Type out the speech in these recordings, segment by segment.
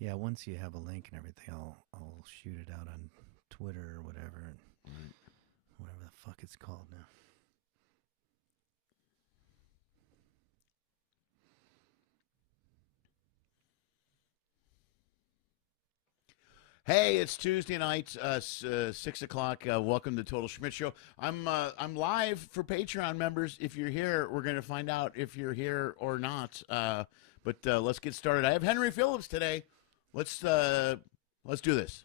Yeah, once you have a link and everything, I'll shoot it out on Twitter or whatever, Right. whatever the fuck it's called now. Hey, it's Tuesday night, 6 o'clock. Welcome to Total Schmidt Show. I'm live for Patreon members. If you're here, we're going to find out if you're here or not. But let's get started. I have Henry Phillips today. Let's do this.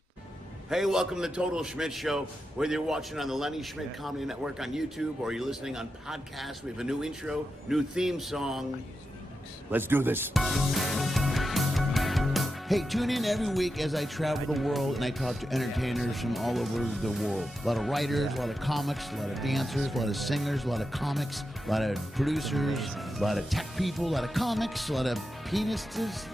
Hey, welcome to Total Schmidt Show. Whether you're watching on the Lenny Schmidt Comedy Network on YouTube or you're listening on podcast, we have a new intro, new theme song. Let's do this. Hey, tune in every week as I travel the world and I talk to entertainers from all over the world. A lot of writers, a lot of comics, a lot of dancers, a lot of singers, a lot of comics, a lot of producers, a lot of tech people, a lot of comics, a lot of pianists,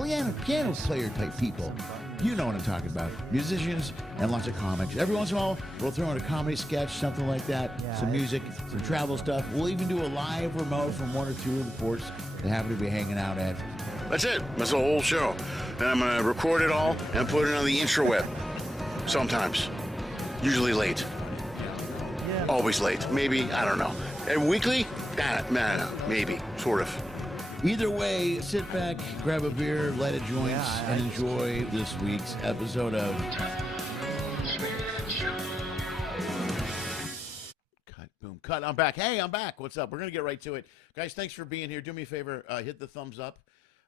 piano player type people. You know what I'm talking about. Musicians and lots of comics. Every once in a while, we'll throw in a comedy sketch, something like that, some music, some travel stuff. We'll even do a live remote from one or two of the ports that happen to be hanging out at. That's it. That's the whole show. And I'm going to record it all and put it on the intraweb. Sometimes. Usually late. Always late. Maybe. I don't know. And weekly? No. Maybe. Sort of. Either way, sit back, grab a beer, light a joint, and enjoy this week's episode of Cut. Boom. Cut. I'm back. Hey, I'm back. What's up? We're going to get right to it. Guys, thanks for being here. Do me a favor. Hit the thumbs up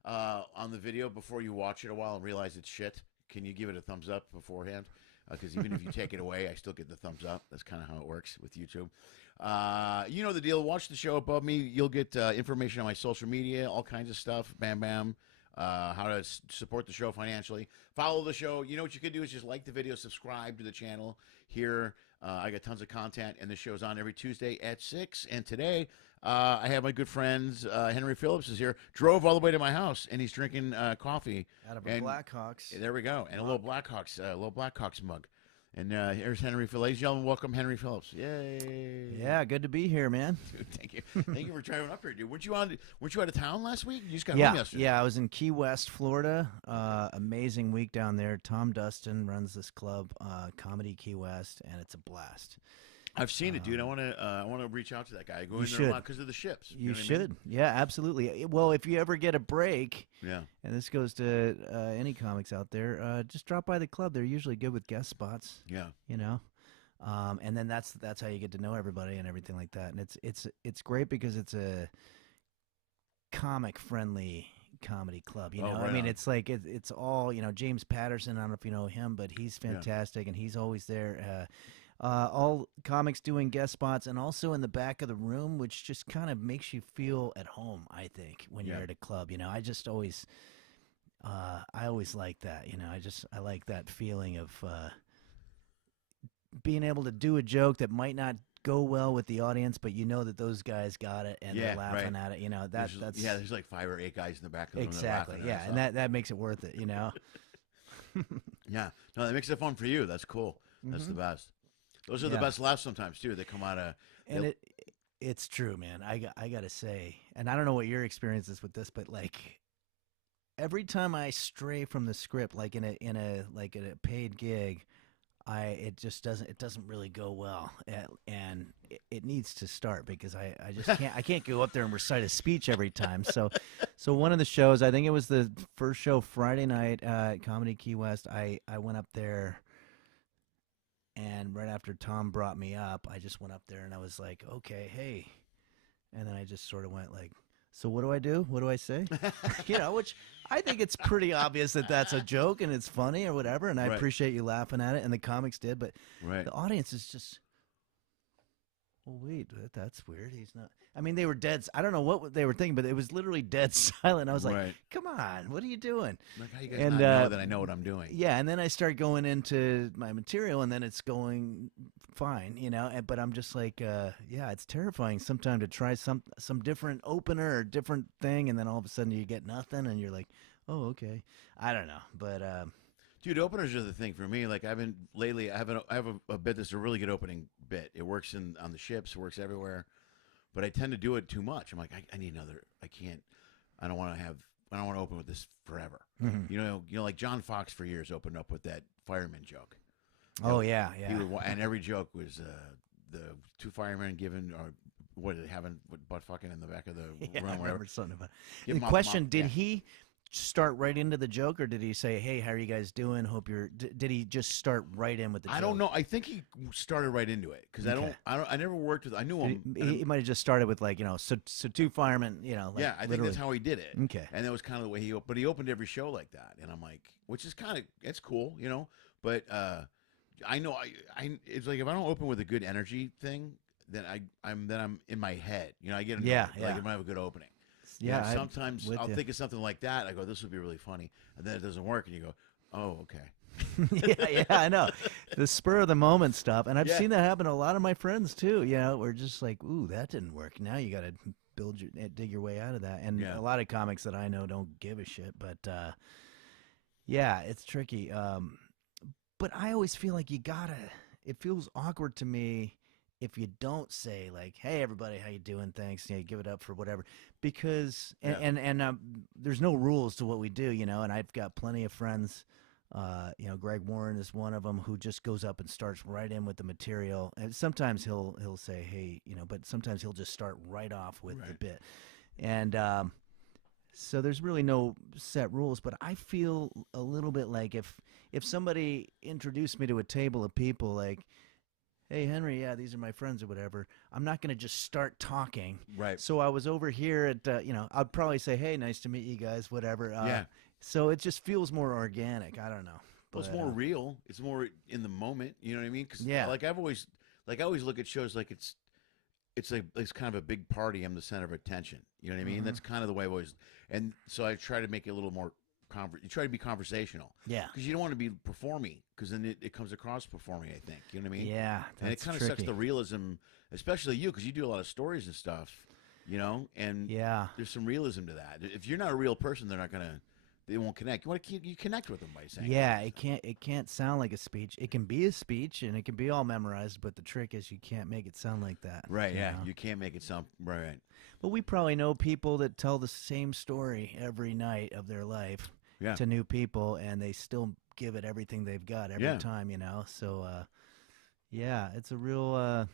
on the video before you watch it a while and realize it's shit. Can you give it a thumbs up beforehand? Because even if you take it away, I still get the thumbs up. That's kind of how it works with YouTube. You know the deal. Watch the show above me. You'll get information on my social media, all kinds of stuff. Bam, bam. How to support the show financially. Follow the show. You know what you could do is just like the video, subscribe to the channel. Here, I got tons of content, and the show's on every Tuesday at 6. And today, I have my good friends. Henry Phillips is here. Drove all the way to my house, and he's drinking coffee. Out of a Blackhawks. There we go. And a little Blackhawks mug. And here's Henry Phillips. Ladies and gentlemen, welcome Henry Phillips. Yay. Yeah, good to be here, man. Thank you. Thank you for driving up here, dude. Weren't you out of town last week? You just got home yesterday. Yeah, I was in Key West, Florida. Amazing week down there. Tom Dustin runs this club, Comedy Key West, and it's a blast. I've seen it, dude. I want to reach out to that guy. I go in there a lot because of the ships. You should. Yeah, absolutely. Well, if you ever get a break, and this goes to any comics out there, just drop by the club. They're usually good with guest spots. Yeah. You know, and then that's how you get to know everybody and everything like that. And it's great because it's a comic friendly comedy club. You know, right I mean, on. it's like it's all, you know, James Patterson. I don't know if you know him, but he's fantastic and he's always there. All comics doing guest spots and also in the back of the room, which just kind of makes you feel at home, I think, when you're at a club. You know, I always like that. You know, I like that feeling of being able to do a joke that might not go well with the audience, but you know that those guys got it and they're laughing at it. You know, that's there's like 5 or 8 guys in the back of the room. Exactly. Yeah, and that makes it worth it. You know. Yeah. No, that makes it fun for you. That's cool. That's the best. Those are the best laughs sometimes too. They come out of it's true, man. I gotta say, and I don't know what your experience is with this, but like every time I stray from the script, like in a paid gig, it doesn't really go well, and it needs to start because I just can't go up there and recite a speech every time. So one of the shows, I think it was the first show Friday night at Comedy Key West. I went up there. And right after Tom brought me up, I just went up there and I was like, okay, hey. And then I just sort of went like, so what do I do? What do I say? You know, which I think it's pretty obvious that that's a joke and it's funny or whatever. And I appreciate you laughing at it. And the comics did. But the audience is just, well, wait, that's weird. He's not. I mean, they were dead. I don't know what they were thinking, but it was literally dead silent. I was like, come on, what are you doing? Like, how you guys not know that I know what I'm doing? Yeah, and then I start going into my material, and then it's going fine, you know. But I'm just like, it's terrifying sometimes to try some different opener or different thing, and then all of a sudden you get nothing, and you're like, oh, okay. I don't know, but dude, openers are the thing for me. Like I have a bit that's a really good opening bit. It works on the ships, works everywhere. but I tend to do it too much. I'm like, I need another. I can't. I don't want to have. I don't want to open with this forever. Mm-hmm. You know, like John Fox for years opened up with that fireman joke. Oh yeah, yeah. He would, and every joke was the two firemen giving or what having butt fucking in the back of the Yeah, room. I Whatever. remember something about Give the him question. up, Did yeah. he start right into the joke, or did he say, "Hey, how are you guys doing? Hope you're"? Did he just start right in with the joke? I don't know. I think he started right into it because Okay. I never worked with. I knew him. He might have just started with like, so two firemen, like, Yeah, I think literally. that's how he did it. Okay. And that was kind of the way he. But he opened every show like that, and I'm like, which is kind of it's cool, you know. But I know it's like if I don't open with a good energy thing, then I'm in my head. You know, I get annoyed, Yeah, like yeah. if I have a good opening. Yeah, You know, sometimes with I'll you. think of something like that. I go, this would be really funny, and then it doesn't work, and you go, oh, okay. yeah, I know. The spur of the moment stuff. And I've Yeah. seen that happen to a lot of my friends too. We're just like, ooh, that didn't work. Now you got to dig your way out of that. And Yeah. a lot of comics that I know don't give a shit. But yeah, it's tricky. But I always feel like it feels awkward to me if you don't say like, hey, everybody, how you doing? Thanks. Give it up for whatever. Because, and there's no rules to what we do, and I've got plenty of friends. Greg Warren is one of them who just goes up and starts right in with the material. And sometimes he'll say, hey, but sometimes he'll just start right off with the bit. And so there's really no set rules, but I feel a little bit like if somebody introduced me to a table of people like, hey, Henry, yeah, these are my friends or whatever, I'm not going to just start talking. Right. So I was over here at, I'd probably say, hey, nice to meet you guys, whatever. Yeah. So it just feels more organic. I don't know. Well, it's more real. It's more in the moment. You know what I mean? Cause Yeah. I always look at shows like it's kind of a big party. I'm the center of attention. You know what I mean? Mm-hmm. That's kind of the way I've always. And so I try to make it a little more. You try to be conversational. Yeah. Because you don't want to be performing. Because then it comes across performing. I think. You know what I mean? Yeah. And it kind of sucks the realism, especially you, because you do a lot of stories and stuff. You know, and Yeah. there's some realism to that. If you're not a real person, they won't connect. You want to you connect with them by saying. Yeah, it can't sound like a speech. It can be a speech and it can be all memorized, but the trick is you can't make it sound like that. Right, yeah. know? You can't make it sound right. But we probably know people that tell the same story every night of their life Yeah. to new people, and they still give it everything they've got every time, So, yeah, it's a real.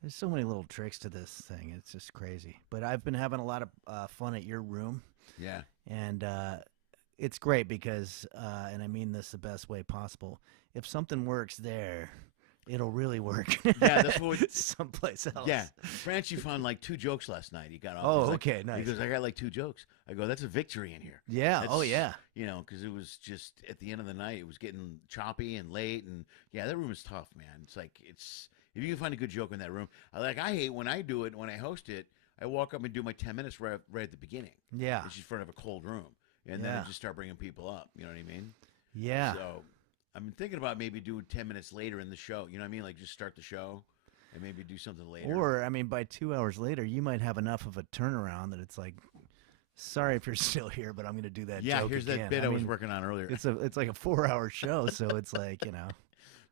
There's so many little tricks to this thing. It's just crazy. But I've been having a lot of fun at your room. Yeah. And it's great because, and I mean this the best way possible, if something works there, it'll really work. Yeah, that's what someplace else. Yeah. Franchi found like 2 jokes last night. He got off. Oh, He's like, okay, nice. He goes, I got like 2 jokes. I go, that's a victory in here. Yeah. That's, Oh, yeah. You know, because it was just at the end of the night, it was getting choppy and late. And yeah, that room is tough, man. It's like, if you can find a good joke in that room. I hate when I do it, when I host it, I walk up and do my 10 minutes right at the beginning. Yeah. It's just in front of a cold room. And then I just start bringing people up. You know what I mean? Yeah. So I've been thinking about maybe doing 10 minutes later in the show. You know what I mean? Like just start the show and maybe do something later. Or, I mean, by 2 hours later, you might have enough of a turnaround that it's like, sorry if you're still here, but I'm going to do that joke here's again. that bit I was working on earlier. It's like a 4-hour show, so it's like,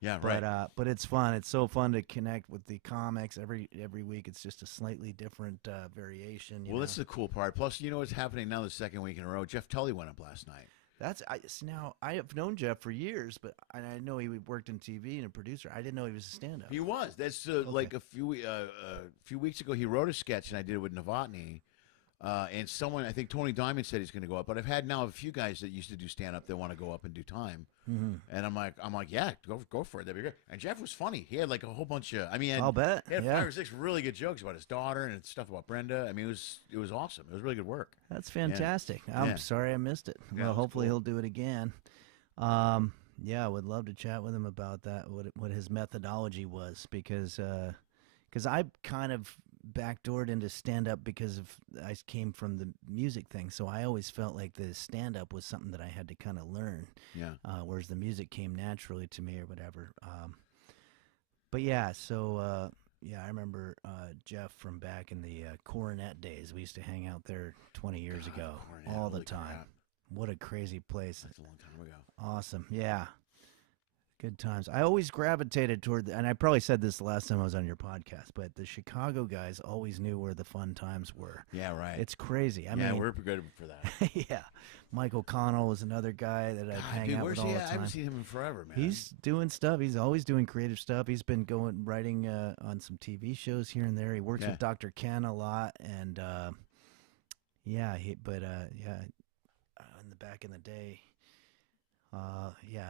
Yeah, right. But it's fun. It's so fun to connect with the comics every week. It's just a slightly different variation. Well, that's the cool part. Plus, you know what's happening now the second week in a row? Jeff Tully went up last night. Now I have known Jeff for years, but I know he worked in TV and a producer. I didn't know he was a stand-up. He was. That's like a few weeks ago. He wrote a sketch, and I did it with Novotny. And someone, I think Tony Diamond said he's going to go up, but I've had now a few guys that used to do stand up that want to go up and do time, and I'm like, yeah, go for it, that'd be great. And Jeff was funny. He had like a whole bunch of, I'll bet. He had 5 or 6 really good jokes about his daughter and stuff about Brenda. I mean, it was awesome. It was really good work. That's fantastic. Yeah. I'm sorry I missed it. Yeah, well, it was hopefully cool. he'll do it again. Yeah, I would love to chat with him about that. What his methodology was, because I kind of backdoored into stand-up because I came from the music thing, so I always felt like the stand-up was something that I had to kind of learn. Yeah. Whereas the music came naturally to me or whatever. But yeah, so I remember Jeff from back in the Coronet days. We used to hang out there 20 years ago, Coronet, all the holy time. crap. What a crazy place! That's a long time ago. Awesome, yeah. Good times. I always gravitated toward, and I probably said this the last time I was on your podcast, but the Chicago guys always knew where the fun times were. Yeah, right. It's crazy. I yeah, mean, we're good for that. yeah. Mike O'Connell was another guy that I'd hang out with all the time. I haven't seen him in forever, man. He's doing stuff. He's always doing creative stuff. He's been writing on some TV shows here and there. He works with Dr. Ken a lot, and in the back in the day.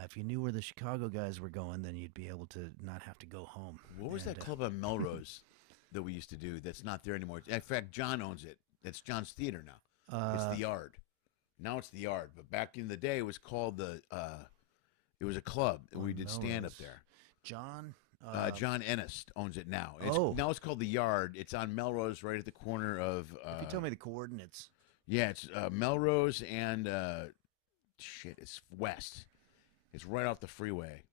If you knew where the Chicago guys were going, then you'd be able to not have to go home. What was that club on Melrose that we used to do that's not there anymore? In fact, John owns it. It's John's Theater now. It's the Yard. Now it's the Yard. But back in the day, it was called it was a club. And we did stand-up there. John Ennis owns it now. Now it's called the Yard. It's on Melrose right at the corner of... if you tell me the coordinates. Yeah, it's Melrose and... it's west. It's right off the freeway.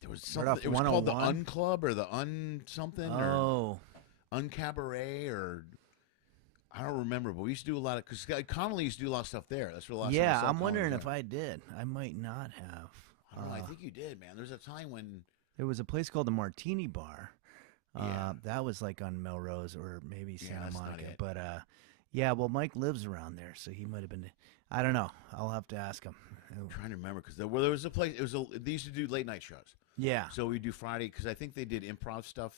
There was something. Right off it was called the 101? Unclub or the something or Uncabaret or I don't remember. But we used to do a lot of because Connolly used to do a lot of stuff there. That's where the last time I saw I'm wondering Connolly if I did. I might not have. I don't know. I think you did, man. There's a time when there was a place called the Martini Bar. Yeah. That was like on Melrose or maybe Santa that's Monica. not it. But well, Mike lives around there, so he might have been. I don't know. I'll have to ask him. I'm trying to remember because there was a place. They used to do late night shows. Yeah. So we do Friday because I think they did improv stuff,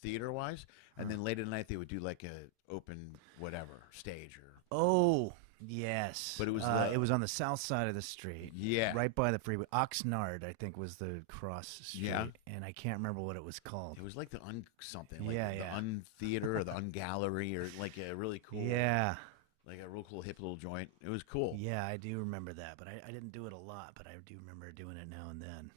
theater wise, and then late at night they would do like a open whatever stage or. Oh yes. But it was it was on the south side of the street. Yeah. Right by the freeway. Oxnard, I think, was the cross street. Yeah. And I can't remember what it was called. It was like the something. Like Yeah, the yeah. Theater or the Gallery or like a really cool. Yeah. Like a real cool hip little joint. It was cool. Yeah, I do remember that, but I didn't do it a lot, but I do remember doing it now and then.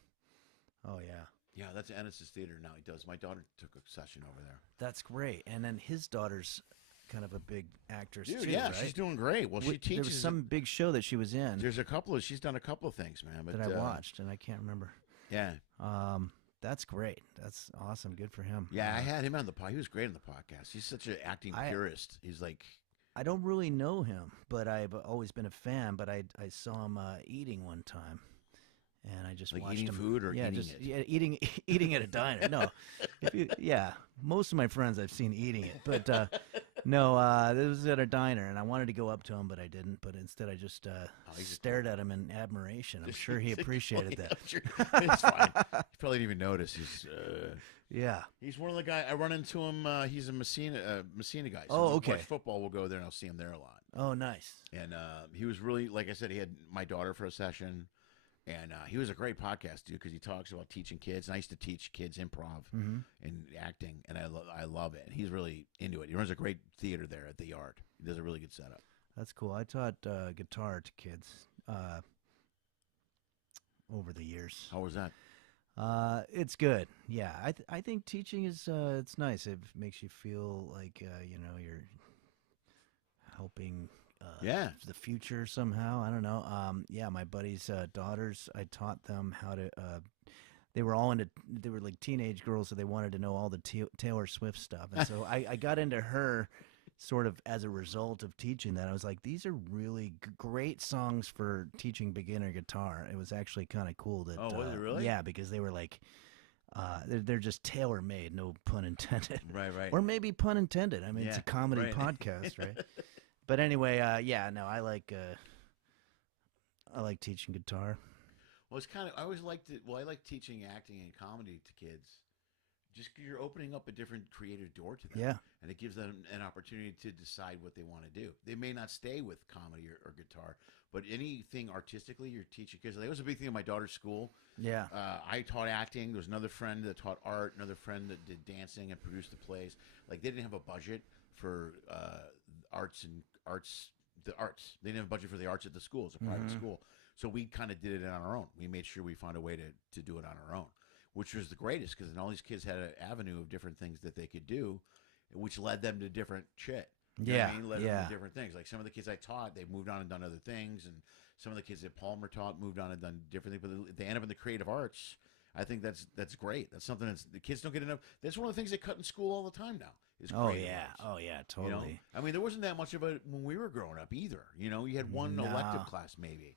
Oh, yeah. Yeah, that's Ennis's Theater now. He does. My daughter took a session over there. That's great. And then his daughter's kind of a big actress, Dude, too, yeah, right? she's doing great. Well, she teaches. There was some big show that she was in She's done a couple of things, man. But, that I watched, and I can't remember. Yeah. That's great. That's awesome. Good for him. Yeah, I had him on the podcast. He was great on the podcast. He's such an acting purist. He's like... I don't really know him, but I've always been a fan. But I saw him eating one time, and I just like watched eating him. food or eating just, it? Yeah, eating at a diner. No, most of my friends I've seen eating it, but no, this was at a diner, and I wanted to go up to him, but I didn't. But instead, I just stared at him in admiration. I'm sure he appreciated that. It's fine. He probably didn't even notice. He's one of the guys I run into him. He's a Messina guy. So Oh, okay. Watch football, we'll go there and I'll see him there a lot. Oh, nice. And he was really, like I said, he had my daughter for a session, and he was a great podcast dude because he talks about teaching kids. And I used to teach kids improv and acting, and I love it. And he's really into it. He runs a great theater there at the Yard. He does a really good setup. That's cool. I taught guitar to kids over the years. How was that? It's good. Yeah, I think teaching is it's nice. It makes you feel like you're helping the future somehow. I don't know. My buddy's daughters, I taught them how to they were like teenage girls, so they wanted to know all the Taylor Swift stuff. And so I got into her sort of as a result of teaching that. I was like, these are really great songs for teaching beginner guitar. It was actually kind of cool that. Oh, was it really? Yeah, because they were like, they're just tailor made, no pun intended. Right. Or maybe pun intended. I mean, it's a comedy podcast, right? But anyway, I like teaching guitar. Well, it's kind of, I always liked it. Well, I like teaching acting and comedy to kids. Just 'cause you're opening up a different creative door to them. Yeah. And it gives them an opportunity to decide what they want to do. They may not stay with comedy or guitar, but anything artistically you're teaching. Because that was a big thing in my daughter's school. Yeah. I taught acting. There was another friend that taught art, another friend that did dancing and produced the plays. Like, they didn't have a budget for the arts. They didn't have a budget for the arts at the school. It's a private school. So we kind of did it on our own. We made sure we found a way to do it on our own, which was the greatest because then all these kids had an avenue of different things that they could do, which led them to different shit. You know what I mean? Led them to different things. Like some of the kids I taught, they moved on and done other things, and some of the kids that Palmer taught moved on and done different things. But they end up in the creative arts. I think that's great. That's something the kids don't get enough. That's one of the things they cut in school all the time now. Is creative arts. Totally. You know? I mean, there wasn't that much of it when we were growing up either. You know, you had one elective class maybe.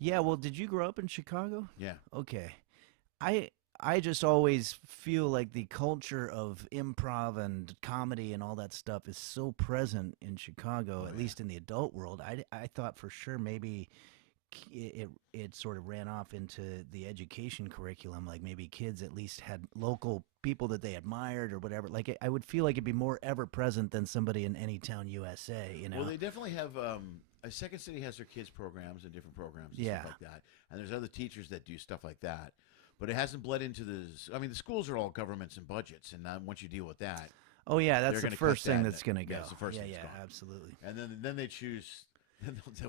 Yeah, well, did you grow up in Chicago? Yeah. Okay. I just always feel like the culture of improv and comedy and all that stuff is so present in Chicago, Oh, at yeah. least in the adult world. I thought for sure maybe it sort of ran off into the education curriculum, like maybe kids at least had local people that they admired or whatever. Like I would feel like it'd be more ever present than somebody in any town USA, you Well, know. they definitely have. A Second City has their kids programs and different programs and Yeah. stuff like that. And there's other teachers that do stuff like that. But it hasn't bled into the. I mean, the schools are all governments and budgets, and once you deal with that, Oh yeah, that's they're the going to first cut thing that. that's going to Yeah, go. it's the first Yeah, thing yeah, that's gone. absolutely. And then they choose.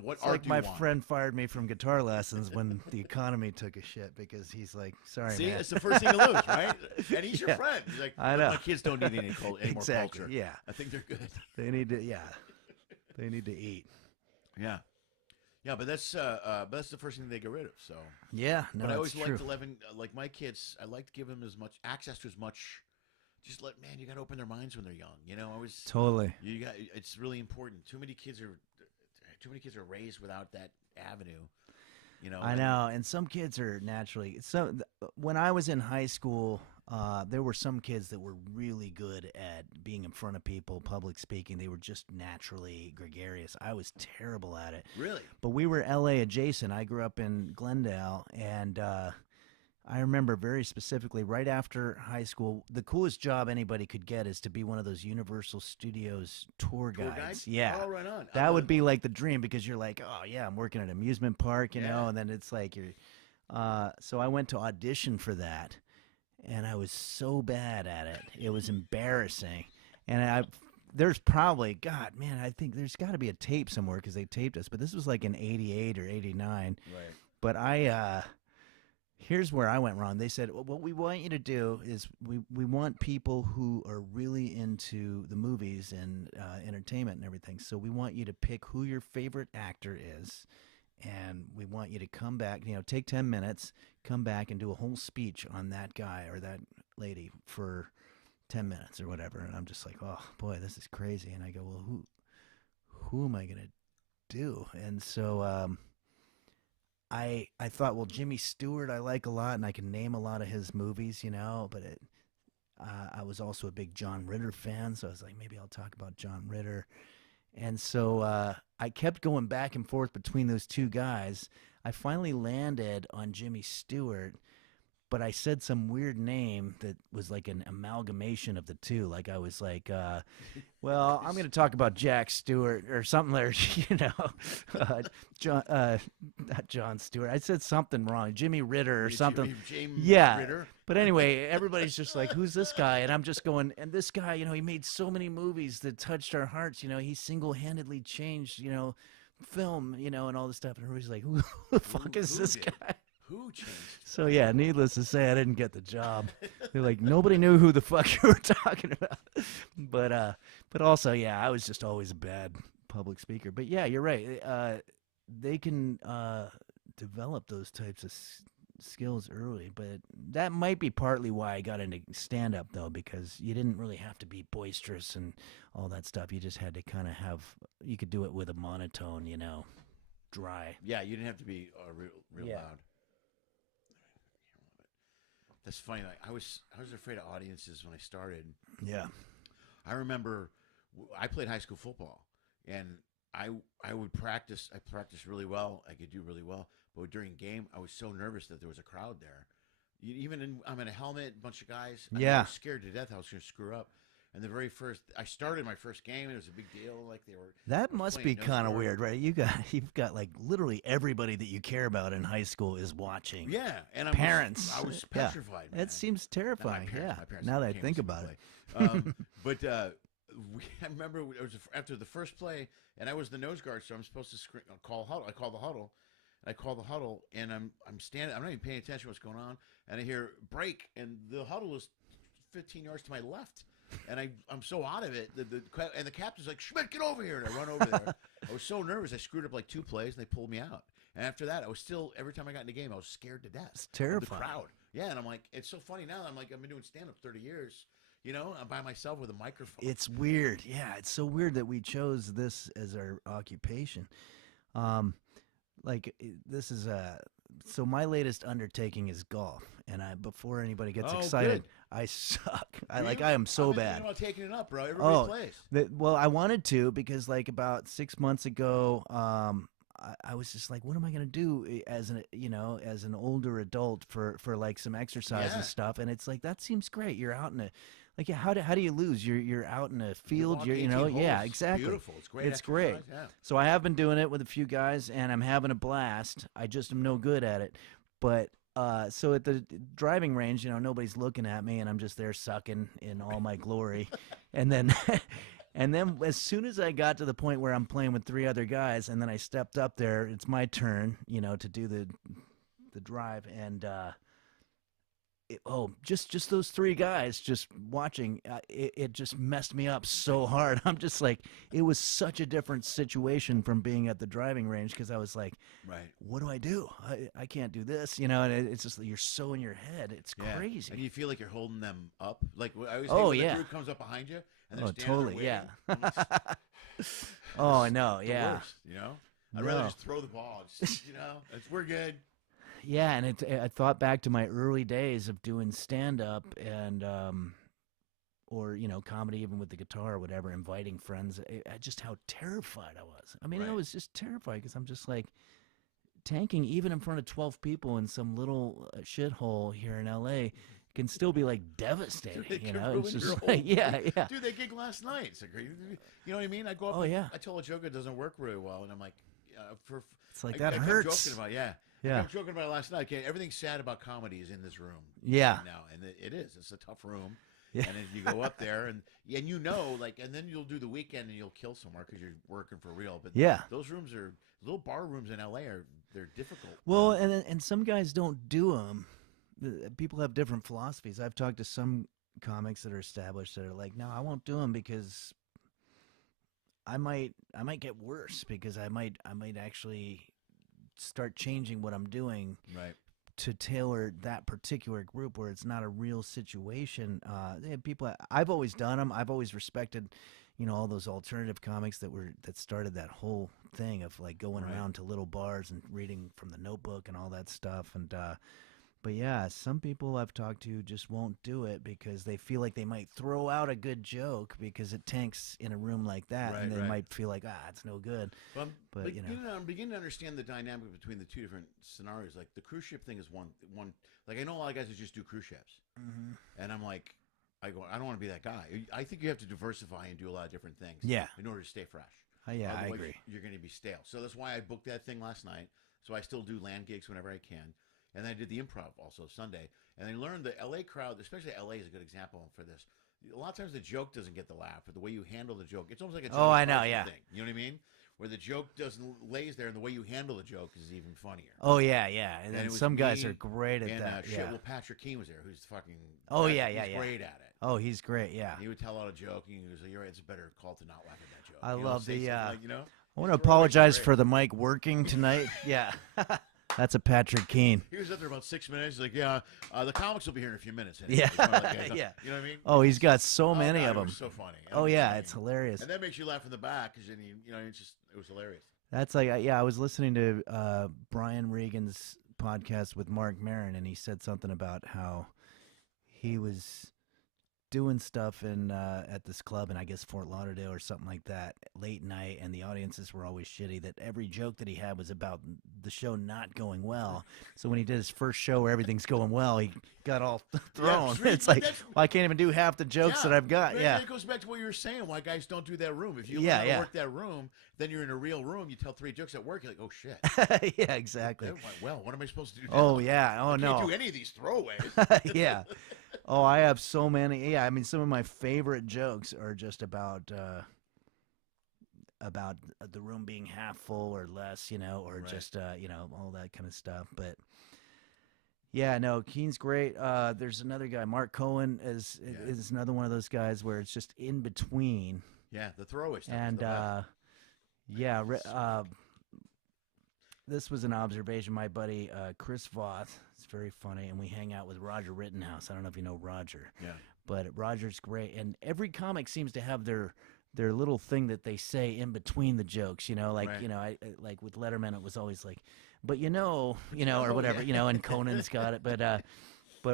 What It's art like do you my want? friend fired me from guitar lessons when the economy took a shit because he's like, sorry, See, man. it's the first thing to lose, right? And he's your Yeah, friend. He's like, I "Look, know. my kids don't need any more Exactly. culture. Yeah, I think they're good." they need to. Yeah, they need to eat. Yeah, yeah, but that's the first thing they get rid of. So, Yeah, no, but I it's always true. liked like my kids. I like to give them as much access to as much. Just man, you got to open their minds when they're young. You know, Totally. It's really important. Too many kids are raised without that avenue. You know, I know, and some kids are naturally. So when I was in high school, there were some kids that were really good at being in front of people, public speaking. They were just naturally gregarious. I was terrible at it. Really? But we were LA adjacent. I grew up in Glendale, and I remember very specifically right after high school, the coolest job anybody could get is to be one of those Universal Studios tour Tour guides. guide? Yeah. Oh, right on. That would be like the dream because you're like, oh yeah, I'm working at an amusement park, you Yeah. know, and then it's like you're. So I went to audition for that, and I was so bad at it. It was embarrassing, and there's probably God, man, I think there's got to be a tape somewhere because they taped us, but this was like in '88 or '89. Right. But here's where I went wrong. They said, well, what we want you to do is we want people who are really into the movies and entertainment and everything. So we want you to pick who your favorite actor is, and we want you to come back, you know, take 10 minutes, come back and do a whole speech on that guy or that lady for 10 minutes or whatever. And I'm just like, oh, boy, this is crazy. And I go, well, who am I going to do? And so I thought, well, Jimmy Stewart I like a lot, and I can name a lot of his movies, you know. But I was also a big John Ritter fan, so I was like, maybe I'll talk about John Ritter. And so I kept going back and forth between those two guys. I finally landed on Jimmy Stewart, but I said some weird name that was like an amalgamation of the two. Like I was like, well, I'm going to talk about Jack Stewart or something there, you know, not John Stewart. I said something wrong, Jimmy Ritter or something. James Yeah. Ritter. But anyway, everybody's just like, who's this guy? And I'm just going, and this guy, you know, he made so many movies that touched our hearts. You know, he single-handedly changed, you know, film, you know, and all this stuff. And everybody's like, who the fuck is who this did? guy? Who changed? So yeah, needless to say, I didn't get the job. They're like, nobody knew who the fuck you were talking about. But also, yeah, I was just always a bad public speaker. But yeah, you're right. They can develop those types of skills early, but that might be partly why I got into stand up though, because you didn't really have to be boisterous and all that stuff. You just had to kind of you could do it with a monotone, you know, dry. Yeah, you didn't have to be real Yeah. loud. That's funny. Like, I was afraid of audiences when I started. Yeah. I remember I played high school football, and I would practice. I practiced really well. I could do really well, but during game, I was so nervous that there was a crowd there. I'm in a helmet, a bunch of guys. I Yeah. was scared to death I was going to screw up. And I started my first game. And it was a big deal. Like That must be playing no kind of score. weird, right? You've got like literally everybody that you care about in high school is watching. Yeah, and Parents. I was Yeah. petrified. Man. That seems terrifying. My Yeah. parents Now that I came think to see me about it. play. But I remember it was after the first play, and I was the nose guard, so I'm supposed to call huddle. I call the huddle, and I'm standing. I'm not even paying attention to what's going on, and I hear break, and the huddle is 15 yards to my left. And I'm so out of it. And the captain's like, Schmidt, get over here. And I run over there. I was so nervous. I screwed up like 2 plays, and they pulled me out. And after that, I was still, every time I got in the game, I was scared to death. It's Of the terrifying. crowd. Yeah, and I'm like, it's so funny now. I'm like, I've been doing stand-up 30 years. You know, I'm by myself with a microphone. It's weird. Yeah, it's so weird that we chose this as our occupation. this is so my latest undertaking is golf, and before anybody gets Oh, excited, good. I suck. Do you? I am so I've been bad. thinking about taking it up, bro. Everybody Oh, plays. well, I wanted to because like about 6 months ago, I was just like, what am I gonna do as as an older adult for like some exercise Yeah. and stuff? And it's like that seems great. You're out in a like yeah, how do you lose? You're out in a field. walk You're 18 yeah, holes. exactly. Beautiful. It's great. It's great. exercise. Yeah. So I have been doing it with a few guys, and I'm having a blast. I just am no good at it. But so at the driving range, nobody's looking at me, and I'm just there sucking in all my glory. And then, and then as soon as I got to the point where I'm playing with three other guys, and then I stepped up there, it's my turn, to do the drive, and just those three guys just watching, it just messed me up so hard. I'm just like, it was such a different situation from being at the driving range because I was like, Right. what do I do? I can't do this, and it's just you're so in your head. It's Yeah. crazy. And you feel like you're holding them up. Like I always Oh, when yeah. the group comes up behind you and they're Oh, standing totally, there yeah. waiting. Oh, I know, The yeah. worst, I'd rather No. just throw the ball. Just, we're good. Yeah, and I thought back to my early days of doing stand-up and or comedy, even with the guitar or whatever, inviting friends. Just how terrified I was. I mean, I Right. was just terrified because I'm just like tanking even in front of 12 people in some little shithole here in L.A. can still be like devastating. It could It's ruin just your like whole yeah. Dude, they gig last night. It's like, you know what I mean? I go up. Oh, yeah. I tell a joke that doesn't work really well, and I'm like, It's like I that kept hurts. joking about yeah. Yeah. I kept joking about it last night. Okay, everything sad about comedy is in this room. Yeah. Right now, and it is. It's a tough room. Yeah. And then you go up there, and and then you'll do the weekend, and you'll kill somewhere because you're working for real. But Yeah. those rooms are little bar rooms in LA they're difficult. Well, and some guys don't do them. People have different philosophies. I've talked to some comics that are established that are like, no, I won't do them because I might get worse because I might actually start changing what I'm doing Right. to tailor that particular group where it's not a real situation. People, I've always done them. I've always respected, all those alternative comics that started that whole thing of like going Right. around to little bars and reading from the notebook and all that stuff. And but yeah, some people I've talked to just won't do it because they feel like they might throw out a good joke because it tanks in a room like that, Right, and they right. might feel like it's no good. But But, I'm beginning to understand the dynamic between the two different scenarios. Like the cruise ship thing is one. Like I know a lot of guys that just do cruise ships, and I'm like, I don't want to be that guy. I think you have to diversify and do a lot of different things. Yeah. In order to stay fresh. Yeah, I Otherwise, agree. You're going to be stale. So that's why I booked that thing last night. So I still do land gigs whenever I can. And then I did the improv also Sunday. And I learned the LA crowd, especially LA is a good example for this. A lot of times the joke doesn't get the laugh, but the way you handle the joke, it's almost like a Johnny I know, Carson yeah. thing. You know what I mean? Where the joke lays there, and the way you handle the joke is even funnier. Oh yeah, and it then was some guys me are great at And that. shit, Yeah. well, Patrick Keane was there, who's fucking. Oh, he's yeah. great at it. Oh, he's great. Yeah. He would tell out a joke, and he was like, "You're right. It's a better call to not laugh at that joke." I You know, love say the. something like, I want to He's apologize great. for the mic working tonight. Yeah, that's a Patrick Keane. He was up there about 6 minutes. He's like, "Yeah, the comics will be here in a few minutes." Yeah. Yeah. You know what I mean? Oh, he's got so many God, of it them. was so funny. Oh yeah, it's hilarious. And that makes you laugh in the back because then it was hilarious. That's like I was listening to Brian Regan's podcast with Mark Maron, and he said something about how he was doing stuff in at this club in I guess Fort Lauderdale or something like that late night, and the audiences were always shitty. That every joke that he had was about the show not going well. So when he did his first show where everything's going well, he got all thrown. Yeah, It's like, well, I can't even do half the jokes that I've got. Right, Yeah, It goes back to what you were saying. Why guys don't do that room? If you Yeah, learn how yeah. to work that room, then you're in a real room. You tell 3 jokes at work. You're like, oh shit. yeah, exactly. Well, what am I supposed to do? Oh now? yeah. Oh I no. can't do any of these throwaways. Yeah. Oh, I have so many. Yeah, I mean, some of my favorite jokes are just about the room being half full or less, or Right. just all that kind of stuff. But yeah, no, Keen's great. There's another guy, Mark Cohen, is another one of those guys where it's just in between. Yeah, the throwaway stuff. And is the best. this was an observation. My buddy Chris Voth is very funny, and we hang out with Roger Rittenhouse. I don't know if you know Roger. Yeah. But Roger's great, and every comic seems to have their their little thing that they say in between the jokes, like Right. like with Letterman, it was always like, but or whatever, yeah. and Conan's got it, but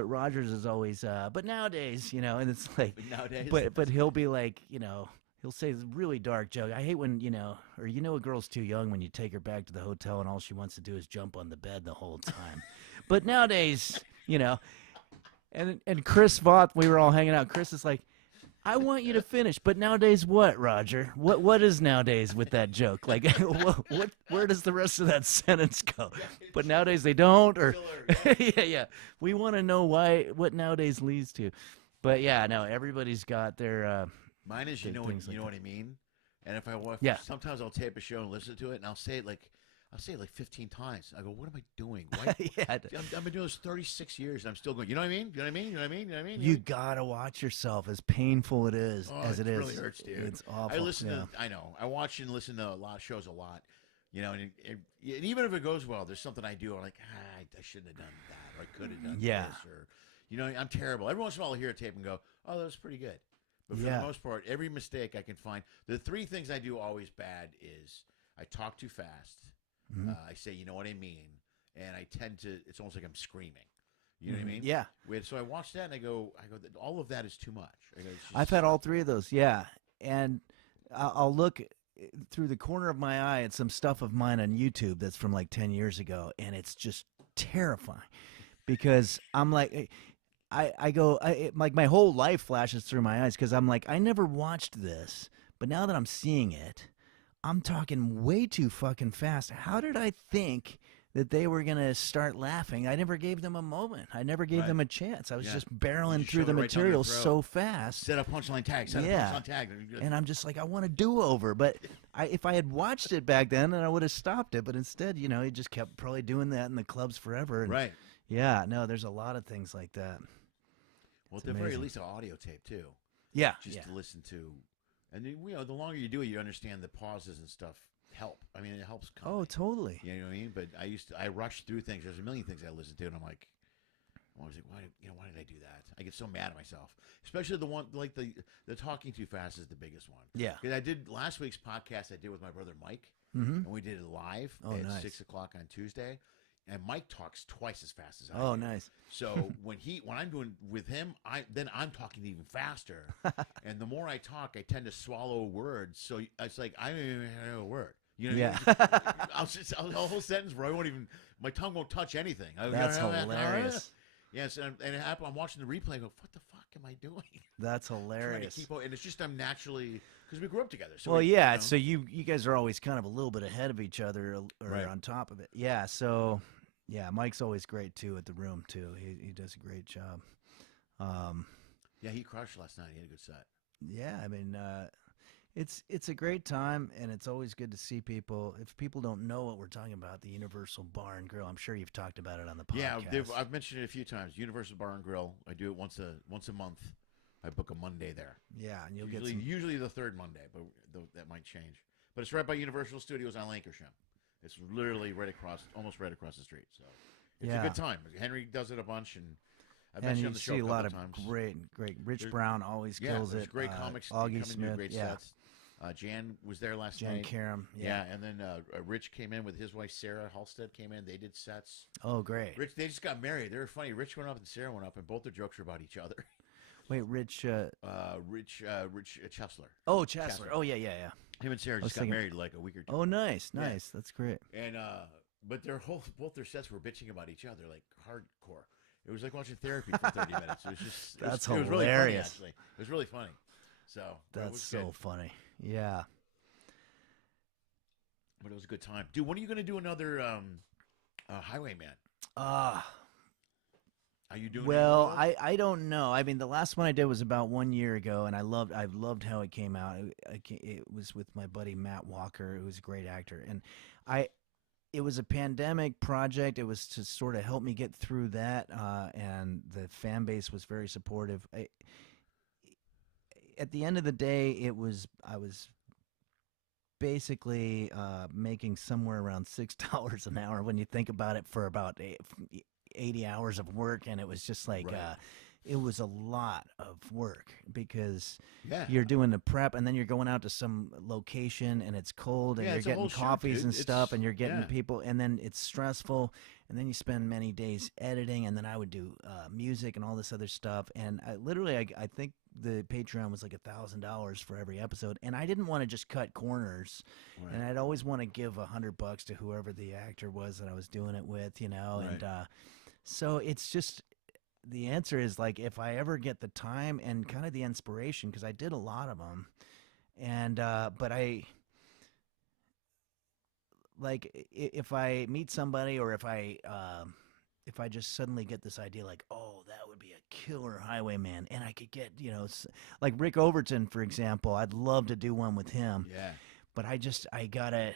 Rogers is always, but nowadays, and it's like, But nowadays, but he'll be like, he'll say this really dark joke. I hate when, or a girl's too young when you take her back to the hotel and all she wants to do is jump on the bed the whole time. But nowadays, and Chris Voth, we were all hanging out. Chris is like, I want you to finish, but nowadays what, Roger? What is nowadays with that joke? Like, where does the rest of that sentence go? But nowadays they don't, or yeah. We want to know what nowadays leads to. But yeah, no, everybody's got their. Mine is, you know what I mean. And if I watch, Yeah. sometimes I'll tape a show and listen to it, and I'll say it like 15 times. I go, what am I doing? Why? Yeah, I've been doing this 36 years, and I'm still going. You know what I mean? You know what I mean? You know what I mean? You know what I mean? you gotta watch yourself, as painful it is as it is. Really hurts, dude. It's awful. I listen to. I know. I watch and listen to a lot of shows a lot. And even if it goes well, there's something I do. I'm like, I shouldn't have done that, or I could have done this, or I'm terrible. Every once in a while, I'll hear a tape and go, oh, that was pretty good. But for the most part, every mistake I can find. The three things I do always bad is I talk too fast. Mm-hmm. I say, you know what I mean, and I tend to. It's almost like I'm screaming. You know what I mean? Yeah. So I watch that and I go, all of that is too much. I've had all three of those. Yeah, and I'll look through the corner of my eye at some stuff of mine on YouTube that's from like 10 years ago, and it's just terrifying because I'm like. Like my whole life flashes through my eyes because I'm like, I never watched this, but now that I'm seeing it, I'm talking way too fucking fast. How did I think that they were going to start laughing? I never gave them a moment. I never gave them a chance. I was just barreling through the material so fast. Set up punchline tag. Set up punchline tag. And I'm just like, I want a do-over. But if I had watched it back then, then I would have stopped it. But instead, he just kept probably doing that in the clubs forever. And right. Yeah, no, there's a lot of things like that. Well, at the very least, an audio tape, too. Yeah. Just to listen to. And, the longer you do it, you understand the pauses and stuff help. I mean, it helps comedy. Oh, totally. You know what I mean? But I rush through things. There's a million things I listen to, and I'm like, why did I do that? I get so mad at myself. Especially the one, like the talking too fast is the biggest one. Yeah. Because I did last week's podcast I did with my brother Mike, and we did it live at 6 o'clock on Tuesday. And Mike talks twice as fast as I do. Oh, nice. So when I'm doing with him, I'm talking even faster. And the more I talk, I tend to swallow words. So it's like I don't even know a word. You know what I mean? I'll a whole sentence where my tongue won't touch anything. That's hilarious. Yes, and it happened. I'm watching the replay. I go, what the fuck am I doing? That's Trying hilarious. to keep, and it's just I'm naturally because we grew up together. So well, so you guys are always kind of a little bit ahead of each other or on top of it. Yeah, so. Yeah, Mike's always great, too, at the room, too. He does a great job. Yeah, he crushed last night. He had a good set. Yeah, I mean, it's a great time, and it's always good to see people. If people don't know what we're talking about, the Universal Bar and Grill, I'm sure you've talked about it on the podcast. Yeah, I've mentioned it a few times. Universal Bar and Grill. I do it once a month. I book a Monday there. Yeah, and you'll usually the third Monday, but that might change. But it's right by Universal Studios on Lancashire. It's literally almost right across the street. So it's a good time. Henry does it a bunch, and I've mentioned on the show a couple times. Great. Rich Brown always kills it. Great comics. Augie Schmidt, great sets. Jan was there last night. Jan Karam. Yeah, and then Rich came in with his wife Sarah Halstead came in. They did sets. Oh, great. Rich, they just got married. They were funny. Rich went up and Sarah went up, and both their jokes were about each other. Wait, Rich. Rich Chesler. Oh, Chesler. Oh, yeah. Him and Sarah just got married like a week or two. Oh, nice. That's great. And but both their sets were bitching about each other like hardcore. It was like watching therapy for 30 minutes. It was just that's hilarious. It was really funny, actually. It was really funny. So that's so funny. Yeah. But it was a good time, dude. When are you going to do another Highwayman? Are you doing? Well, I don't know. I mean, the last one I did was about 1 year ago, and I loved how it came out. It was with my buddy Matt Walker, who was a great actor, and it was a pandemic project. It was to sort of help me get through that, and the fan base was very supportive. At the end of the day, I was basically making somewhere around $6 an hour when you think about it for about 80 hours of work, and it was just like it was a lot of work because Yeah. you're doing the prep and then you're going out to some location and it's cold and Yeah, you're it's a getting whole shoot, coffees dude. and stuff and you're getting Yeah. people and then it's stressful and then you spend many days editing and then I would do music and all this other stuff and I think the Patreon was like $1,000 for every episode and I didn't want to just cut corners Right. and I'd always want to give $100 to whoever the actor was that I was doing it with, you know, Right. and so it's just the answer is like if I ever get the time and kind of the inspiration because I did a lot of them, and but I like if I meet somebody or if I just suddenly get this idea like oh that would be a killer highwayman and I could get like Rick Overton for example I'd love to do one with him Yeah. but I gotta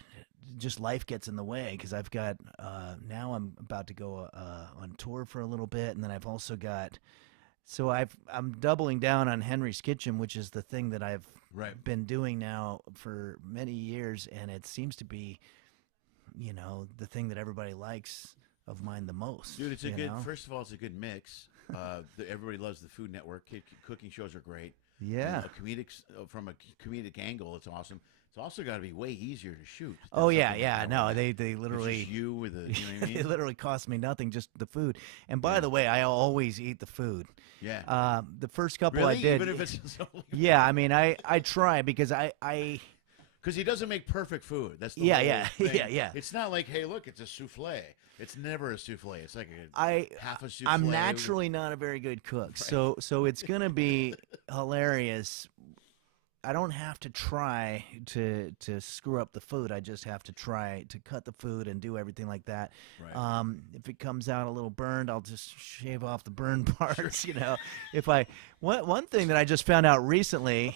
just life gets in the way because I've got now I'm about to go on tour for a little bit and then I've also got I'm doubling down on Henry's Kitchen, which is the thing that I've Right. been doing now for many years and it seems to be the thing that everybody likes of mine the most. Dude, it's a good. know? First of all, it's a good mix. Everybody loves the Food Network. Cooking shows are great. Yeah. From a comedic angle, it's awesome. It's also got to be way easier to shoot. Oh than yeah, something yeah. like No, that. they It's literally just you with a. You know what I it mean? literally cost me nothing, just the food. And by Yeah. the way, I always eat the food. Yeah. The first couple Really? I did, Even if it's yeah. I mean, I try because I because he doesn't make perfect food. That's the Yeah, whole yeah, thing. yeah. It's not like, hey, look, it's a souffle. It's never a souffle. It's like half a souffle. I'm naturally not a very good cook, so it's gonna be hilarious. I don't have to try to screw up the food. I just have to try to cut the food and do everything like that. Right. If it comes out a little burned, I'll just shave off the burned parts. If one thing that I just found out recently,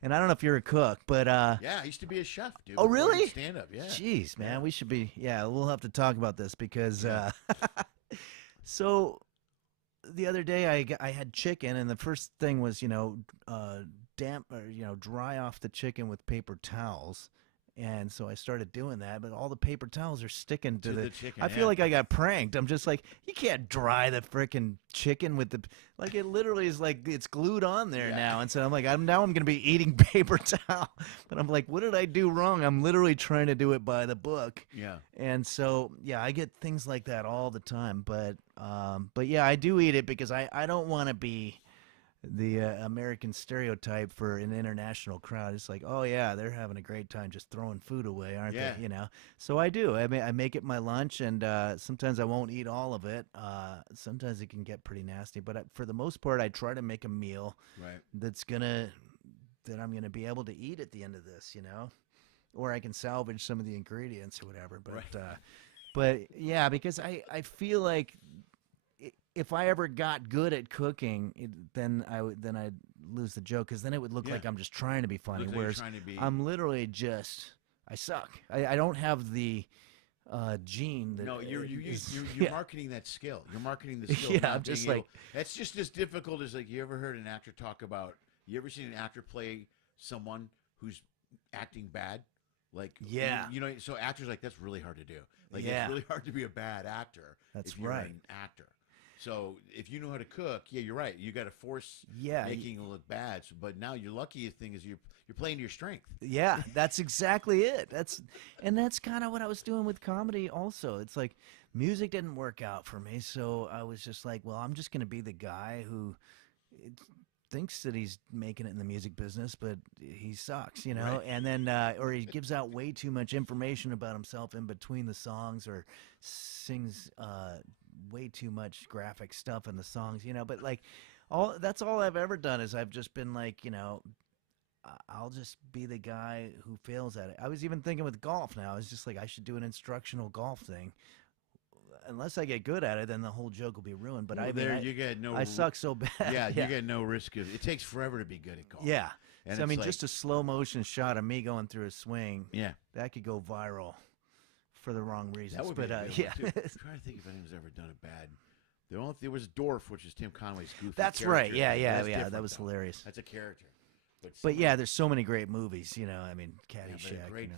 and I don't know if you're a cook, but Yeah, I used to be a chef, dude. Oh, really? Stand up, yeah. Jeez, man, we should be. Yeah, we'll have to talk about this because. So, the other day I had chicken, and the first thing was damp or dry off the chicken with paper towels. And so I started doing that, but all the paper towels are sticking to the chicken. I feel like I got pranked. I'm just like, you can't dry the frickin' chicken with the like. It literally is like it's glued on there now. And so I'm like, I'm gonna be eating paper towel. But I'm like, what did I do wrong? I'm literally trying to do it by the book. Yeah. And so yeah, I get things like that all the time. But yeah, I do eat it because I don't want to be the American stereotype for an international crowd. It's like, oh yeah, they're having a great time just throwing food away, aren't Yeah. they? So I do. I mean, I make it my lunch, and sometimes I won't eat all of it. Sometimes it can get pretty nasty, but for the most part, I try to make a meal Right. that I'm gonna be able to eat at the end of this, or I can salvage some of the ingredients or whatever. But but yeah, because I feel like if I ever got good at cooking, then I'd lose the joke because then it would look like I'm just trying to be funny. Looks like you're Whereas trying to be- I'm literally I suck. I don't have the gene. That No, you're yeah. marketing that skill. You're marketing the skill. Yeah, not I'm just being like- that's just as difficult as like you ever heard an actor talk about. You ever seen an actor play someone who's acting bad? Like Yeah. So actors like that's really hard to do. Like Yeah. it's really hard to be a bad actor. That's if you're right. an actor. So if you know how to cook, yeah, you're right. You got to force Yeah, making it look bad. But now your luckiest thing is you're playing to your strength. Yeah, that's exactly it. That's kind of what I was doing with comedy also. It's like music didn't work out for me, so I was just like, well, I'm just going to be the guy who thinks that he's making it in the music business, but he sucks, Right. And then or he gives out way too much information about himself in between the songs or sings way too much graphic stuff in the songs, but like that's all I've ever done is I've just been like, I'll just be the guy who fails at it. I was even thinking with golf now. It's just like I should do an instructional golf thing. Unless I get good at it, then the whole joke will be ruined. But You get no. I suck so bad. Yeah, you get no risk of. It takes forever to be good at golf. Yeah. And So I it's mean, like- just a slow motion shot of me going through a swing. Yeah. That could go viral for the wrong reasons. That would but be a good yeah. one, too. I'm trying to think if anyone's ever done a bad. There was Dorf, which is Tim Conway's goofy. That's character. right. Yeah, yeah, That's yeah. different, That was though. hilarious. That's a character. But yeah, there's so many great movies. I mean, yeah, Caddyshack. but a great.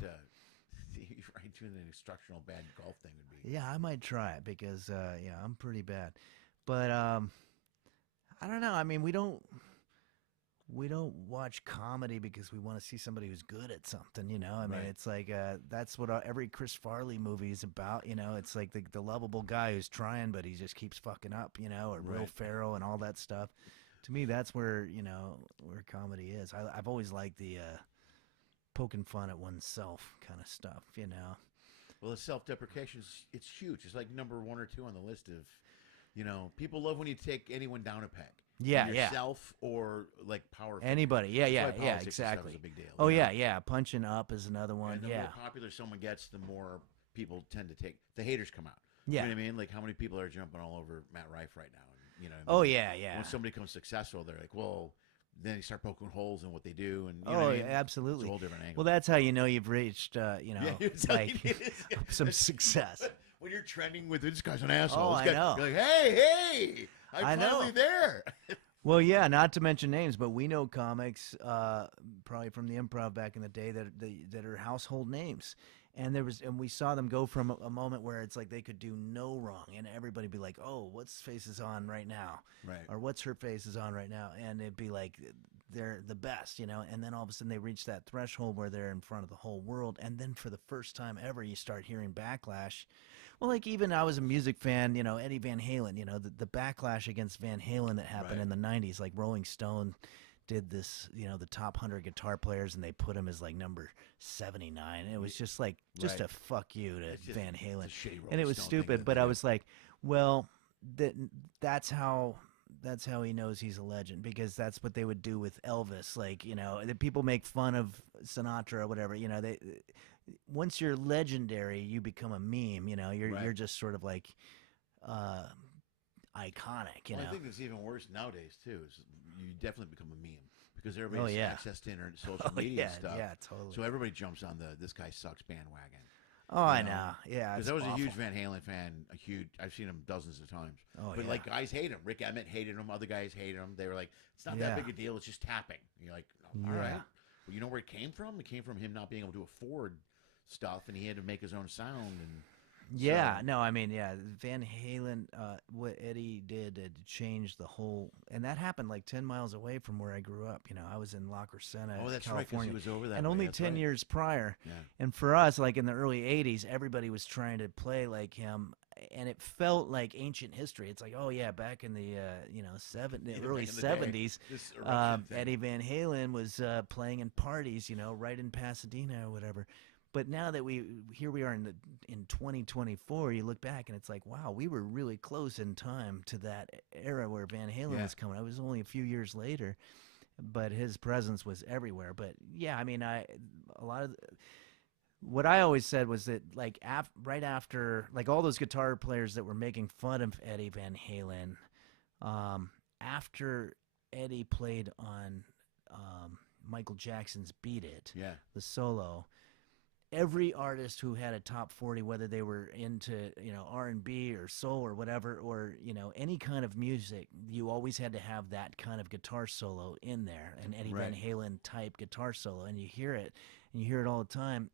Right, doing an instructional bad golf thing would be. Yeah, I might try it because yeah, I'm pretty bad. But I I don't know. I mean, we don't watch comedy because we want to see somebody who's good at something, you know? I mean, Right. it's like that's what every Chris Farley movie is about, you know? It's like the lovable guy who's trying, but he just keeps fucking up, you know? Or Will Right. Ferrell and all that stuff. To me, that's where, you know, where comedy is. I've always liked the poking fun at oneself kind of stuff, you know? Well, the self-deprecation, it's huge. It's like number 1 or 2 on the list of, you know, people love when you take anyone down a peg. Yeah, yeah. Yourself or like power. Anybody. Yeah, That's yeah, why yeah, politics and stuff exactly. is a big deal. Oh, you know? yeah, yeah. Punching up is another one. And the Yeah. more popular someone gets, the more people tend to take the haters come out. Yeah. You know what I mean? Like how many people are jumping all over Matt Rife right now? And, you know. Oh, yeah, yeah. When somebody becomes successful, they're like, well, then you start poking holes in what they do, and you know Oh, what I mean? absolutely. It's a whole different angle. Well, that's how you know you've reached, you know, Yeah, like some success. When you're trending with this guy's an asshole, Oh, this I guy, know. You're like, hey, I I'm know. finally there. Well, yeah, not to mention names, but we know comics, probably from the improv back in the day that are household names. And we saw them go from a moment where it's like they could do no wrong, and everybody be like, "Oh, what's face is on right now?" Right. Or "What's her face is on right now?" And it'd be like they're the best, you know. And then all of a sudden they reach that threshold where they're in front of the whole world, and then for the first time ever, you start hearing backlash. Well, like even I was a music fan, you know, Eddie Van Halen, you know, the backlash against Van Halen that happened Right. in the 90s, like Rolling Stone did this, you know, the top 100 guitar players, and they put him as like number 79. And it was just like, just Right. a fuck you to It's just- Van Halen. it's a shitty And Rolling it was Stone thing stupid, that but they I do. was like, well, that's how he knows he's a legend, because that's what they would do with Elvis. Like, you know, the people make fun of Sinatra or whatever, you know, once you're legendary, you become a meme, you know, Right. you're just sort of like iconic, you Well, know. I think it's even worse nowadays too. Is you definitely become a meme because everybody has yeah. access to internet, social Oh, media yeah, and stuff. yeah, totally. So everybody jumps on the "this guy sucks" bandwagon. Oh, I know? know. Yeah, Because it's I was awful. a huge Van Halen fan. I've seen him dozens of times. Oh, but yeah. like guys hate him. Rick Emmett hated him. Other guys hated him. They were like, it's not Yeah. that big a deal. It's just tapping. And you're like, oh, all Yeah. right. Well, you know where it came from? It came from him not being able to afford stuff, and he had to make his own sound. And Yeah, so- no, I mean, yeah, Van Halen, what Eddie did to change the whole, and that happened like 10 miles away from where I grew up. You know, I was in La Crescenta, oh, that's right, because California, he was over that. and way. only That's 10 right. years prior. Yeah. And for us, like in the early 80s, everybody was trying to play like him, and it felt like ancient history. It's like, oh yeah, back in the you know, Yeah, early back in the day, 70s, this eruption thing. Eddie Van Halen was playing in parties, you know, right in Pasadena or whatever. But now that here we are in 2024, you look back and it's like, wow, we were really close in time to that era where Van Halen Yeah. was coming. It was only a few years later, but his presence was everywhere. But yeah, I mean, what I always said was that like right after, like all those guitar players that were making fun of Eddie Van Halen, after Eddie played on Michael Jackson's "Beat It," Yeah. the solo, every artist who had a top 40, whether they were into, you know, R&B or soul or whatever, or, you know, any kind of music, you always had to have that kind of guitar solo in there, an Eddie Van Right. Halen type guitar solo, and you hear it all the time.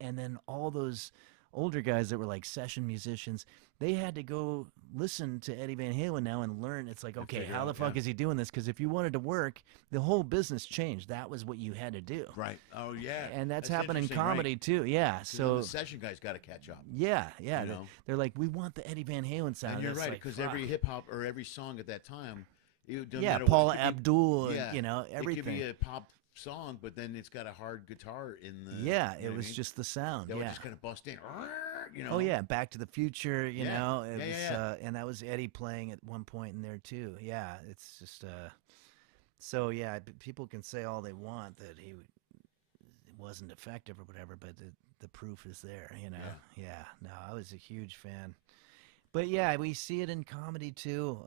And then all those older guys that were like session musicians, they had to go listen to Eddie Van Halen now and learn. It's like, okay, figure how the out, fuck yeah. is he doing this? Because if you wanted to work, the whole business changed. That was what you had to do. Right. Oh yeah. And that's happening in interesting, right? comedy too. Yeah. 'Cause then So the session guys got to catch up. yeah. You know? They're like, we want the Eddie Van Halen sound. And you're It's right, like, because fuck. every hip hop or every song at that time, it doesn't Yeah, matter Paula what, it could be- Abdul, yeah, you know, It could everything. be a pop song, but then it's got a hard guitar in the. Yeah, you know it what I was mean? just the sound. that would Yeah. just kind of bust in. You know. Oh yeah, Back to the Future. You Yeah. know, it Yeah, was, yeah, and that was Eddie playing at one point in there too. Yeah, it's just. So yeah, people can say all they want that he wasn't effective or whatever, but the proof is there. You know. Yeah. No, I was a huge fan. But yeah, we see it in comedy too.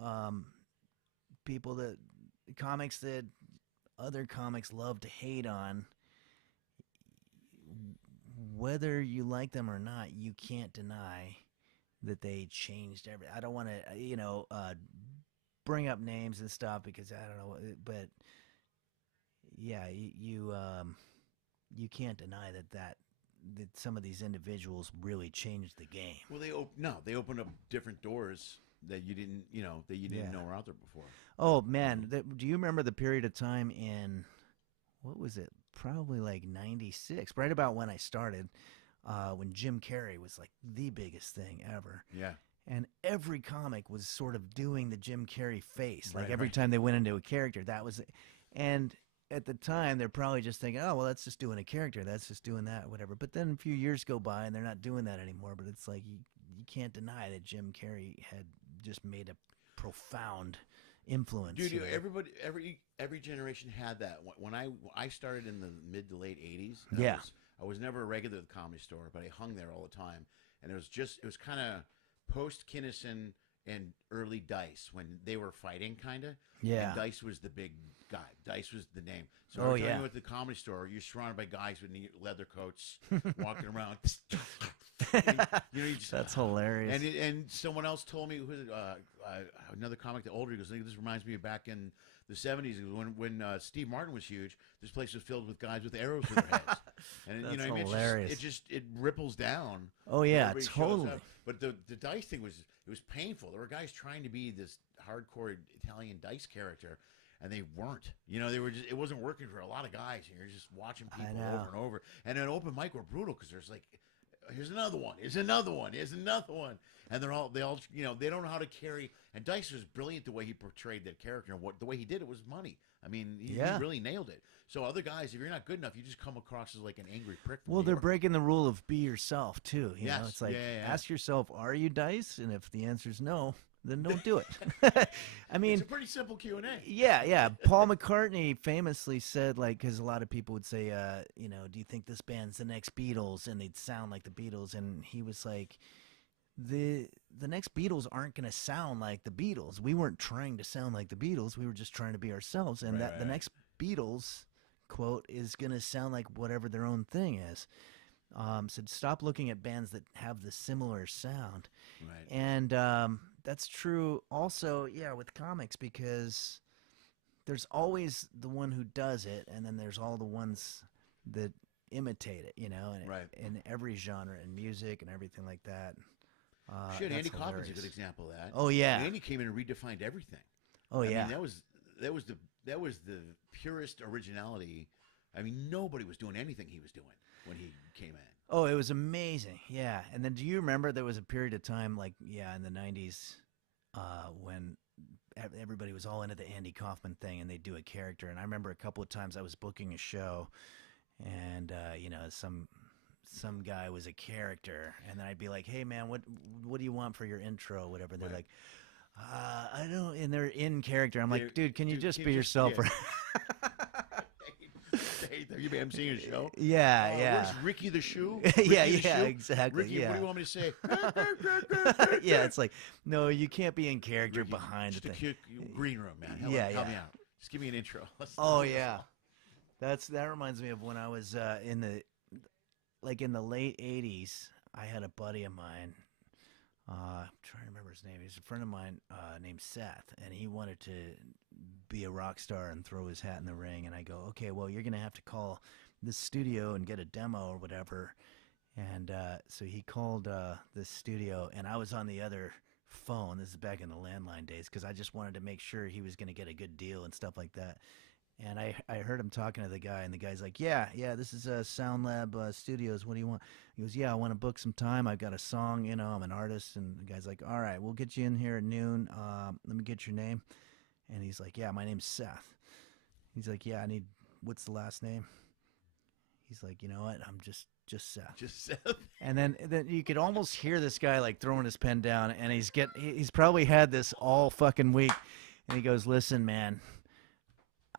People comics that other comics love to hate on, whether you like them or not, you can't deny that they changed everything. I don't want to, you know, bring up names and stuff because I don't know, but yeah, you can't deny that some of these individuals really changed the game. Well, they opened up different doors that you didn't, that you didn't Yeah. know were out there before. Oh man, do you remember the period of time in what was it? Probably like '96, right about when I started, when Jim Carrey was like the biggest thing ever. Yeah. And every comic was sort of doing the Jim Carrey face. Like Right, every right. time they went into a character, that was it. And at the time, they're probably just thinking, oh, well, that's just doing a character. That's just doing that, whatever. But then a few years go by and they're not doing that anymore. But it's like you can't deny that Jim Carrey had just made a profound influence. Dude, everybody, every generation had that. When I started in the mid to late '80s, Yeah. I was never a regular at the Comedy Store, but I hung there all the time, and it was kind of post Kinnison and early Dice when they were fighting, kind of. Yeah. And Dice was the big guy. Dice was the name. So Oh, every time yeah. you went to the Comedy Store, you're surrounded by guys with neat leather coats, walking around. And, you just, That's hilarious. And someone else told me, another comic, the older, he goes, this reminds me of back in the '70s when Steve Martin was huge. This place was filled with guys with arrows in their heads, and That's what I mean, hilarious. it ripples down. Oh yeah, Everybody shows totally. up. But the Dice thing was painful. There were guys trying to be this hardcore Italian Dice character, and they weren't. They were just, it wasn't working for a lot of guys. And you're just watching people know. over and over. And an open mic were brutal because there's like, here's another one, here's another one, here's another one, and they all they don't know how to carry. And Dice was brilliant the way he portrayed that character, and the way he did it was money. I mean, he really nailed it. So other guys, if you're not good enough, you just come across as like an angry prick. Well, they're breaking the rule of be yourself too. You know, Yes. it's like Yeah. ask yourself, are you Dice? And if the answer is no, then don't do it. I mean, It's a pretty simple Q&A. yeah. Paul McCartney famously said, like, because a lot of people would say, do you think this band's the next Beatles? And they'd sound like the Beatles. And he was like, the next Beatles aren't going to sound like the Beatles. We weren't trying to sound like the Beatles. We were just trying to be ourselves. And Right. the next Beatles quote is going to sound like whatever their own thing is. So stop looking at bands that have the similar sound. Right. And that's true also, with comics, because there's always the one who does it, and then there's all the ones that imitate it, and Right. in every genre, in music and everything like that. Shit, that's Andy Kaufman's a hilarious. good example of that. Oh, yeah. Andy came in and redefined everything. Oh, I yeah. mean, that was the purest originality. I mean, nobody was doing anything he was doing when he came in. Oh, it was amazing. Yeah. And then do you remember there was a period of time, like, in the 90s, when everybody was all into the Andy Kaufman thing and they'd do a character. And I remember a couple of times I was booking a show and, some guy was a character. And then I'd be like, hey, man, what do you want for your intro? Whatever. They're like, I don't, and they're in character. I'm like, dude, can you just be yourself? Yeah. Hey, have you been seeing a show? Yeah. Where's Ricky the Shoe? Yeah, Ricky the Shoe? exactly. Ricky, yeah. what do you want me to say? Yeah, it's like, no, you can't be in character Ricky, behind just the a thing. cute green room, man. Help me out. Just give me an intro. Oh yeah, that reminds me of when I was in the late '80s. I had a buddy of mine. I'm trying to remember his name. He's a friend of mine named Seth, and he wanted to be a rock star and throw his hat in the ring. And I go, okay, well, you're gonna have to call this studio and get a demo or whatever. And so he called this studio, and I was on the other phone. This is back in the landline days, because I just wanted to make sure he was going to get a good deal and stuff like that. And I heard him talking to the guy, and the guy's like, yeah, this is Sound Lab Studios. What do you want? He goes, yeah, I want to book some time. I've got a song, I'm an artist. And the guy's like, all right, we'll get you in here at noon. Let me get your name. And he's like, yeah, my name's Seth. He's like, yeah, what's the last name? He's like, you know what? I'm just Seth. Just Seth. And then you could almost hear this guy like throwing his pen down, and he's probably had this all fucking week. And he goes, listen, man,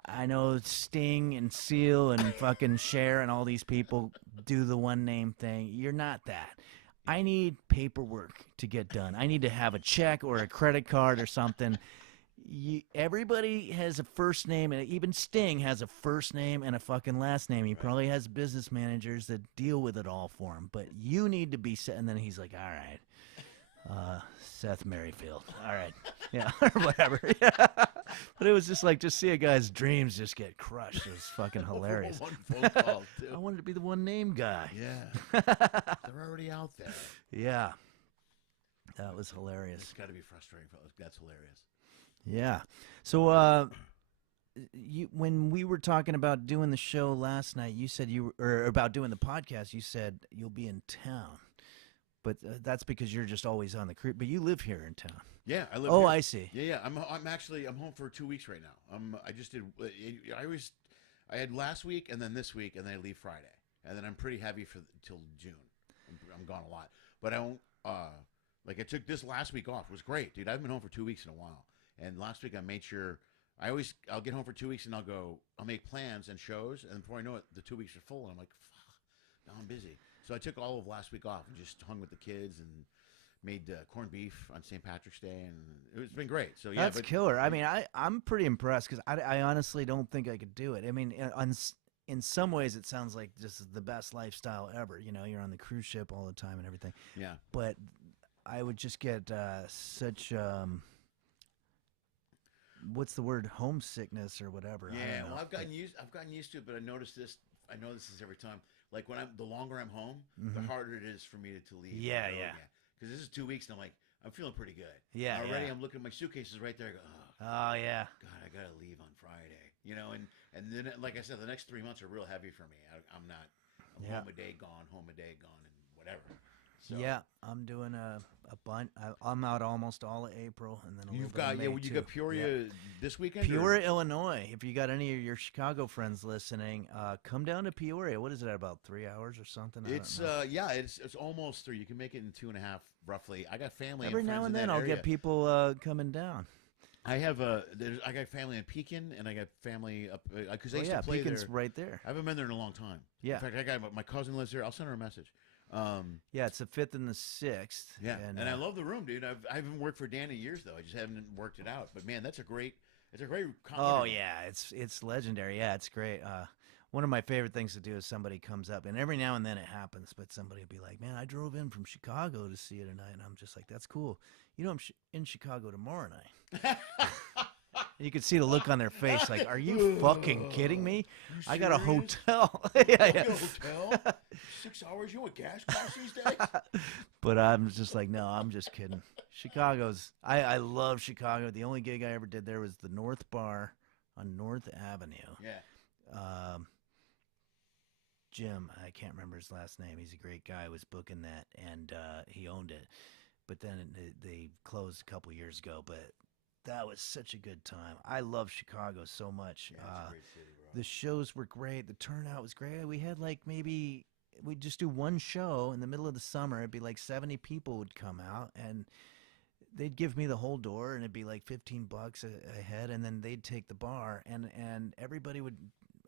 I know Sting and Seal and fucking Cher and all these people do the one name thing. You're not that. I need paperwork to get done. I need to have a check or a credit card or something. Everybody has a first name, and even Sting has a first name and a fucking last name. He probably has business managers that deal with it all for him. But you need to be set. And then he's like, all right, Seth Merrifield. All right. Yeah, or whatever. Yeah. But it was just like, just see a guy's dreams just get crushed. It was fucking hilarious. One phone call, too. I wanted to be the one name guy. Yeah. They're already out there. Yeah. That was hilarious. It's got to be frustrating, fellas. That's hilarious. Yeah. So, when we were talking about doing the show last night, you said or about doing the podcast, you said you'll be in town, but that's because you're just always on the cruise. But you live here in town. Yeah, I live. Oh, here. I see. Yeah. I'm home for 2 weeks right now. I just did. I had last week and then this week, and then I leave Friday, and then I'm pretty heavy till June. I'm gone a lot, but I don't. Like I took this last week off. It was great, dude. I've been home for 2 weeks in a while, and last week I made sure. I'll get home for 2 weeks and I'll make plans and shows, and before I know it, the 2 weeks are full, and I'm like, fuck, now I'm busy. So I took all of last week off and just hung with the kids and made corned beef on St. Patrick's Day, and it's been great. So yeah, That's killer. I mean, I'm pretty impressed because I honestly don't think I could do it. I mean, in some ways, it sounds like this is the best lifestyle ever. You know, you're on the cruise ship all the time and everything. Yeah. But I would just get such what's the word, homesickness or whatever. Yeah. Well, I've gotten used to it, but I noticed this. I know this is every time. Like the longer I'm home, the harder it is for me to leave. Yeah. Because this is 2 weeks, and I'm feeling pretty good. Yeah. Already, I'm looking at my suitcases right there. I go, oh yeah. God, I gotta leave on Friday. You know, and then, like I said, the next 3 months are real heavy for me. I'm home a day, gone, home a day, gone, and whatever. So, yeah, I'm doing a bunch. I'm out almost all of April, and then you got Peoria this weekend. Peoria, Illinois. If you got any of your Chicago friends listening, come down to Peoria. What is it, about 3 hours or something? It's it's almost 3. You can make it in 2.5 roughly. I got family. Every and friends now and in then, that I'll area. get people coming down. I have I got family in Pekin, and I got family up because I used to play Pekin's there. right there. I haven't been there in a long time. Yeah. In fact, I got my cousin lives there. I'll send her a message. Yeah, it's the 5th and the 6th. Yeah, and I love the room, dude. I haven't worked for Dan in years though. I just haven't worked it out. But man, it's a great comedy. Oh yeah, it's legendary. Yeah, it's great. One of my favorite things to do is somebody comes up, and every now and then it happens, but somebody will be like, "Man, I drove in from Chicago to see you tonight," and I'm just like, "That's cool." You know, I'm in Chicago tomorrow night. You could see the look on their face, like, "Are you fucking kidding me? I got a hotel." Yeah. Hotel? 6 hours? You know what gas costs these days? But I'm just like, no, I'm just kidding. Chicago's. I love Chicago. The only gig I ever did there was the North Bar on North Avenue. Yeah. Jim, I can't remember his last name. He's a great guy. Was booking that, and he owned it. But then they closed a couple years ago. But that was such a good time. I love Chicago so much. Yeah, it's a great city, bro. The shows were great. The turnout was great. We had like we'd just do one show in the middle of the summer. It'd be like 70 people would come out, and they'd give me the whole door, and it'd be like $15 a head, and then they'd take the bar, and everybody would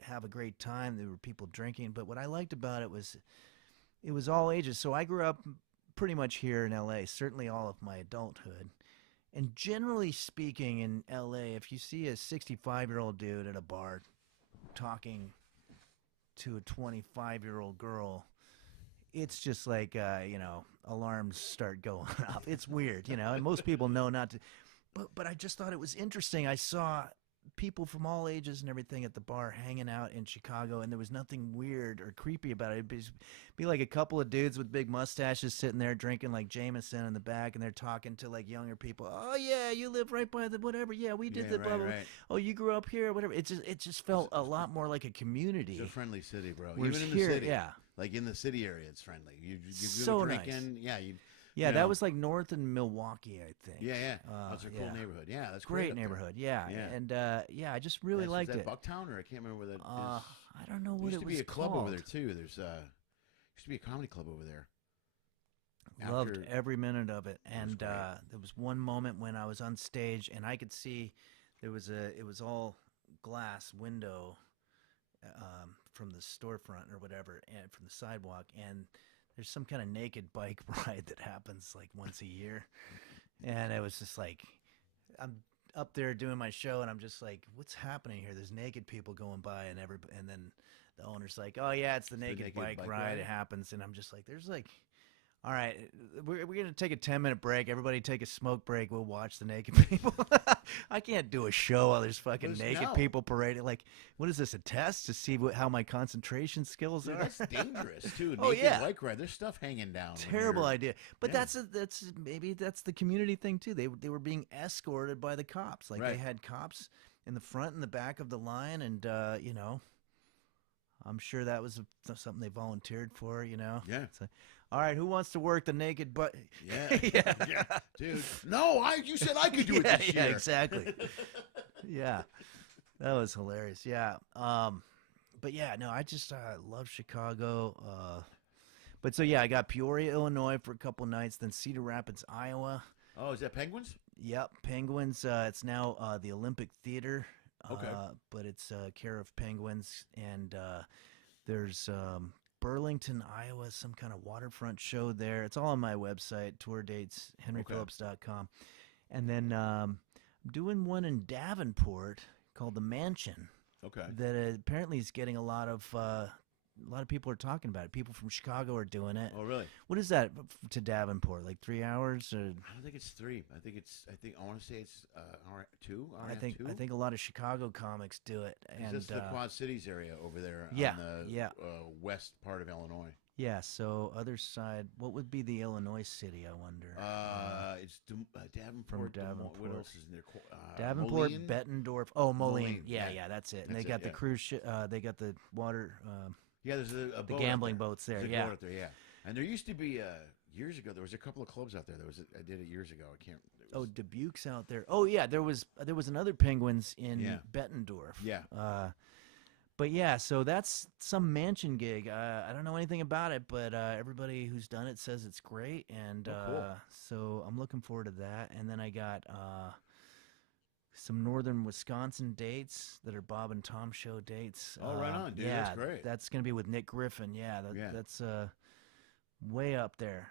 have a great time. There were people drinking, but what I liked about it was all ages. So I grew up pretty much here in LA, certainly all of my adulthood. And generally speaking, in LA, if you see a 65-year-old dude at a bar talking to a 25-year-old girl, it's just like, alarms start going off. It's weird, and most people know not to. But I just thought it was interesting. I saw people from all ages and everything at the bar hanging out in Chicago, and there was nothing weird or creepy about it. It'd be like a couple of dudes with big mustaches sitting there drinking like Jameson in the back, and they're talking to like younger people. Oh yeah, you live right by the whatever. Yeah, we did the blah blah. Right. Oh, you grew up here, whatever. It just felt a lot more like a community. It's a friendly city, bro. Whereas Even in here, the city, yeah, like in the city area, it's friendly. You so drinking, nice. Yeah, yeah, that was like north in Milwaukee, I think. Yeah. That's a cool neighborhood. Yeah, that's great neighborhood. Yeah. And I just really liked it. Bucktown, or I can't remember where that is. I don't know what it was. There used to be a club called over there too. Used to be a comedy club over there. Loved every minute of it. And there was one moment when I was on stage, and I could see it was all glass window from the storefront or whatever, and from the sidewalk, and there's some kind of naked bike ride that happens like once a year. And it was just like, I'm up there doing my show, and I'm just like, what's happening here? There's naked people going by, and then the owner's like, oh yeah, it's the naked bike ride. It happens. And I'm just like, All right, we're going to take a 10-minute break. Everybody take a smoke break. We'll watch the naked people. I can't do a show while there's fucking naked people parading. Like, what is this, a test to see how my concentration skills are? That's dangerous, too. Oh, Naked yeah. bike ride. There's stuff hanging down. Terrible idea. But maybe that's the community thing, too. They were being escorted by the cops. Like, they had cops in the front and the back of the line, and, you know, I'm sure that was something they volunteered for, you know? Yeah. So, all right, who wants to work the naked butt? Yeah. Yeah. Dude. No, you said I could do it this year. Yeah, exactly. Yeah. That was hilarious. Yeah. But yeah, no, I just love Chicago. But so yeah, I got Peoria, Illinois for a couple nights, then Cedar Rapids, Iowa. Oh, is that Penguins? Yep, Penguins. It's now the Olympic Theater. Okay. But it's care of Penguins, and there's Burlington, Iowa, some kind of waterfront show there. It's all on my website, tour dates, henryphillips.com. And then I'm doing one in Davenport called The Mansion. Okay. That apparently is getting a lot of people are talking about it. People from Chicago are doing it. Oh, really? What is that to Davenport? Like 3 hours? Or? I don't think it's 3. I want to say it's hour 2. I think a lot of Chicago comics do it. And that's the Quad Cities area over there. Yeah, on the west part of Illinois. Yeah. So other side, what would be the Illinois city? I wonder. It's Davenport. From Davenport. What else is in there? Davenport, Moline? Bettendorf. Oh, Moline. Yeah. Yeah, that's it. And That's they got it, the cruise ship. They got the water. Yeah, there's a the boat gambling out there. boats there. There's a Yeah. boat out there, yeah. And there used to be years ago. There was a couple of clubs out there. I did it years ago. I can't. Oh, Dubuque's out there. Oh yeah, there was another Penguins in Bettendorf. Yeah. But yeah, so that's some mansion gig. I don't know anything about it, but everybody who's done it says it's great, and cool. so I'm looking forward to that. And then I got some northern Wisconsin dates that are Bob and Tom show dates. Oh, right on, dude. Yeah, that's great. that's gonna be with Nick Griffin. Yeah, that's way up there,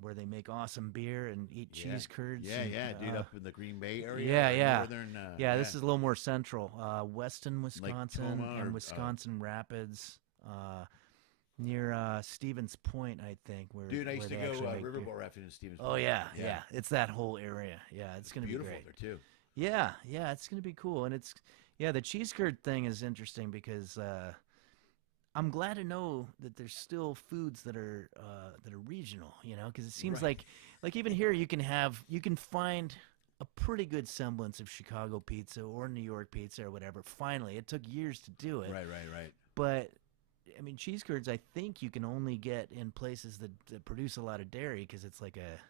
where they make awesome beer and eat cheese curds. Yeah, and, dude, up in the Green Bay area. Yeah. Northern, this is a little more central. Weston, Wisconsin, Toma and or, Wisconsin Rapids, near Stevens Point, I think. Dude, I used to they go actually make riverboat beer. rafting in Stevens Oh Point. yeah, it's that whole area. Yeah, it's gonna be Beautiful great. there too. Yeah, it's gonna be cool, and the cheese curd thing is interesting because I'm glad to know that there's still foods that are regional, you know, because it seems like even here you can find a pretty good semblance of Chicago pizza or New York pizza or whatever. Finally, it took years to do it. Right. But I mean, cheese curds, I think you can only get in places that produce a lot of dairy because it's like a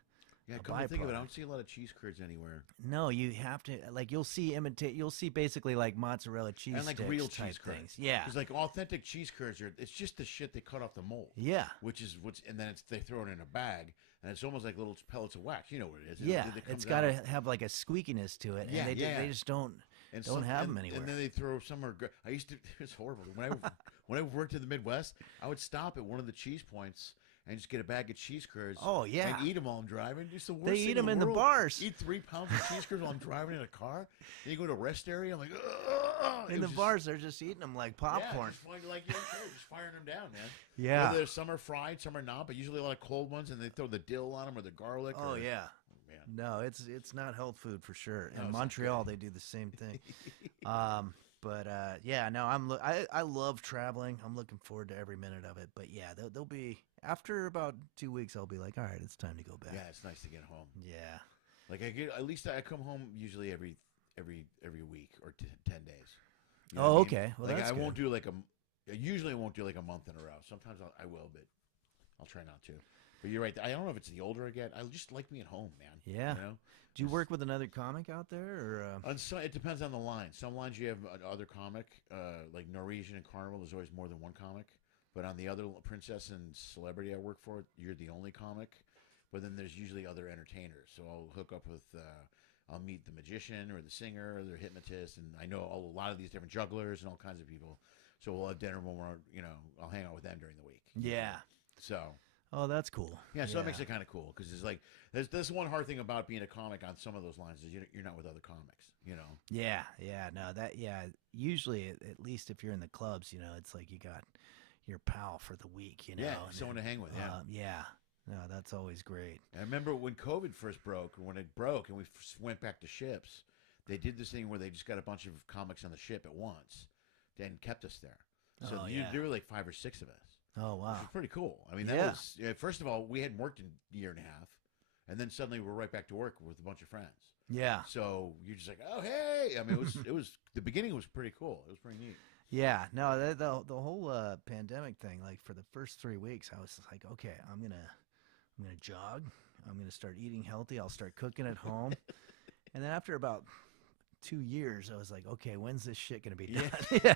Come to think of it, I don't see a lot of cheese curds anywhere. No, you have to you'll see basically like mozzarella cheese And like sticks real type cheese curds. things. Yeah. Because like authentic cheese curds it's just the shit they cut off the mold. Yeah. And then they throw it in a bag and it's almost like little pellets of wax. You know what it is. Yeah. It's got to have like a squeakiness to it. And they just don't have them anywhere. And then they throw somewhere. I used to. It's horrible. When I worked in the Midwest, I would stop at one of the cheese points and just get a bag of cheese curds. Oh yeah, and eat them while I'm driving. Just the worst they thing eat them in the the bars. Eat 3 pounds of cheese curds while I'm driving in a car. Then you go to a rest area. I'm like, ugh. In the bars, they're just eating them like popcorn. Yeah, just firing them down, man. Yeah. Whether some are fried, some are not, but usually a lot of cold ones, and they throw the dill on them or the garlic. Oh yeah. Man. No, it's not health food for sure. No, In Montreal, they do the same thing. I love traveling. I'm looking forward to every minute of it. But yeah, they'll be after about 2 weeks. I'll be like, all right, it's time to go back. Yeah, it's nice to get home. Yeah. Like I come home usually every week or 10 days. You know Oh, what I mean? okay. Well, like that's I won't good. do I usually won't do like a month in a row. Sometimes I will, but I'll try not to. But you're right. I don't know if it's the older I get. I just like being home, man. Yeah. You know? Do you work with another comic out there, or? It depends on the line. Some lines you have another comic, like Norwegian and Carnival. There's always more than one comic. But on the other Princess and Celebrity I work for, you're the only comic. But then there's usually other entertainers. So I'll hook up with, I'll meet the magician or the singer or the hypnotist, and I know a lot of these different jugglers and all kinds of people. So we'll have dinner when I'll hang out with them during the week. Yeah. So. Oh, that's cool. Yeah, so that makes it kind of cool because it's like there's one hard thing about being a comic on some of those lines is you're not with other comics, you know. Yeah. Usually, at least if you're in the clubs, it's like you got your pal for the week, Yeah, someone to hang with. Yeah. No, that's always great. I remember when COVID first broke, when it broke and we went back to ships, they did this thing where they just got a bunch of comics on the ship at once and kept us there. So Oh, yeah. there were like 5 or 6 of us. Oh, Which wow. was pretty cool. I mean, that Yeah. was first of all, we hadn't worked in a year and a half, and then suddenly we're right back to work with a bunch of friends. Yeah. So you're just like, oh hey! I mean, it was the beginning was pretty cool. It was pretty neat. Yeah. No, the whole pandemic thing, like for the first 3 weeks, I was like, okay, I'm gonna jog. I'm gonna start eating healthy. I'll start cooking at home. And then after about 2 years, I was like, okay, when's this shit gonna be done? Yeah.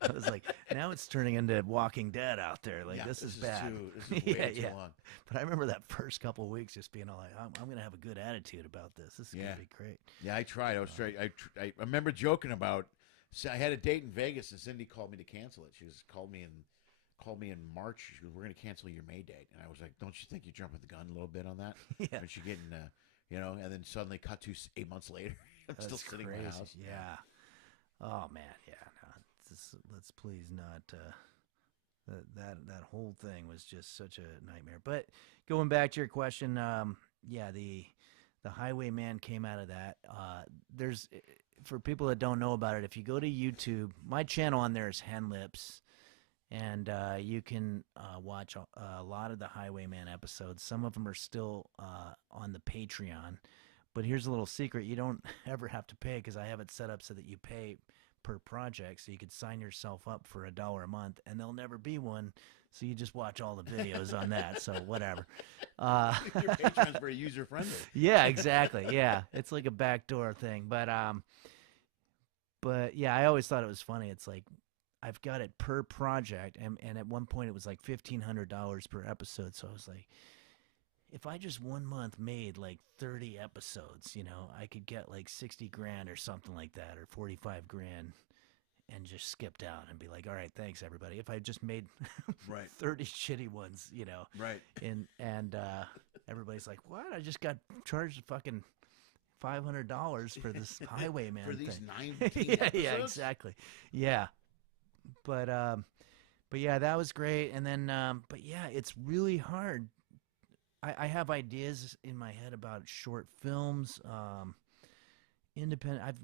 I was like, now it's turning into Walking Dead out there. Like, Yeah, this is bad. This is way too Yeah. long. But I remember that first couple of weeks just being all like, I'm gonna have a good attitude about this. This is Yeah. gonna be great. Yeah, I tried. I was straight. I remember joking about. So I had a date in Vegas, and Cindy called me to cancel it. She called me in March. She goes, "We're going to cancel your May date," and I was like, "Don't you think you're jumping the gun a little bit on that?" Yeah. And she getting, and then suddenly cut to 8 months later, I'm still That's sitting in crazy. my house. Yeah. Oh man. Yeah. No, let's please not. That whole thing was just such a nightmare. But going back to your question, yeah, the Highwayman came out of that. There's for people that don't know about it, if you go to YouTube, my channel on there is Hen Lips, and you can watch a lot of the Highwayman episodes. Some of them are still on the Patreon. But here's a little secret: you don't ever have to pay, because I have it set up so that you pay per project, so you could sign yourself up for $1 a month, and there'll never be one. So you just watch all the videos on that. So whatever. Your Patreon's very user friendly. Yeah, exactly. Yeah, it's like a backdoor thing. But yeah, I always thought it was funny. It's like I've got it per project, and at one point it was like $1,500 per episode. So I was like, if I just 1 month made like 30 episodes, I could get like 60 grand or something like that, or 45 grand, and just skipped out and be like, all right, thanks everybody. If I just made Right. 30 shitty ones, Right. and everybody's like, what? I just got charged fucking $500 for this Highwayman For these thing. 19 Yeah, episodes? yeah, exactly. Yeah. But yeah, that was great. And then but yeah, it's really hard. I have ideas in my head about short films, independent.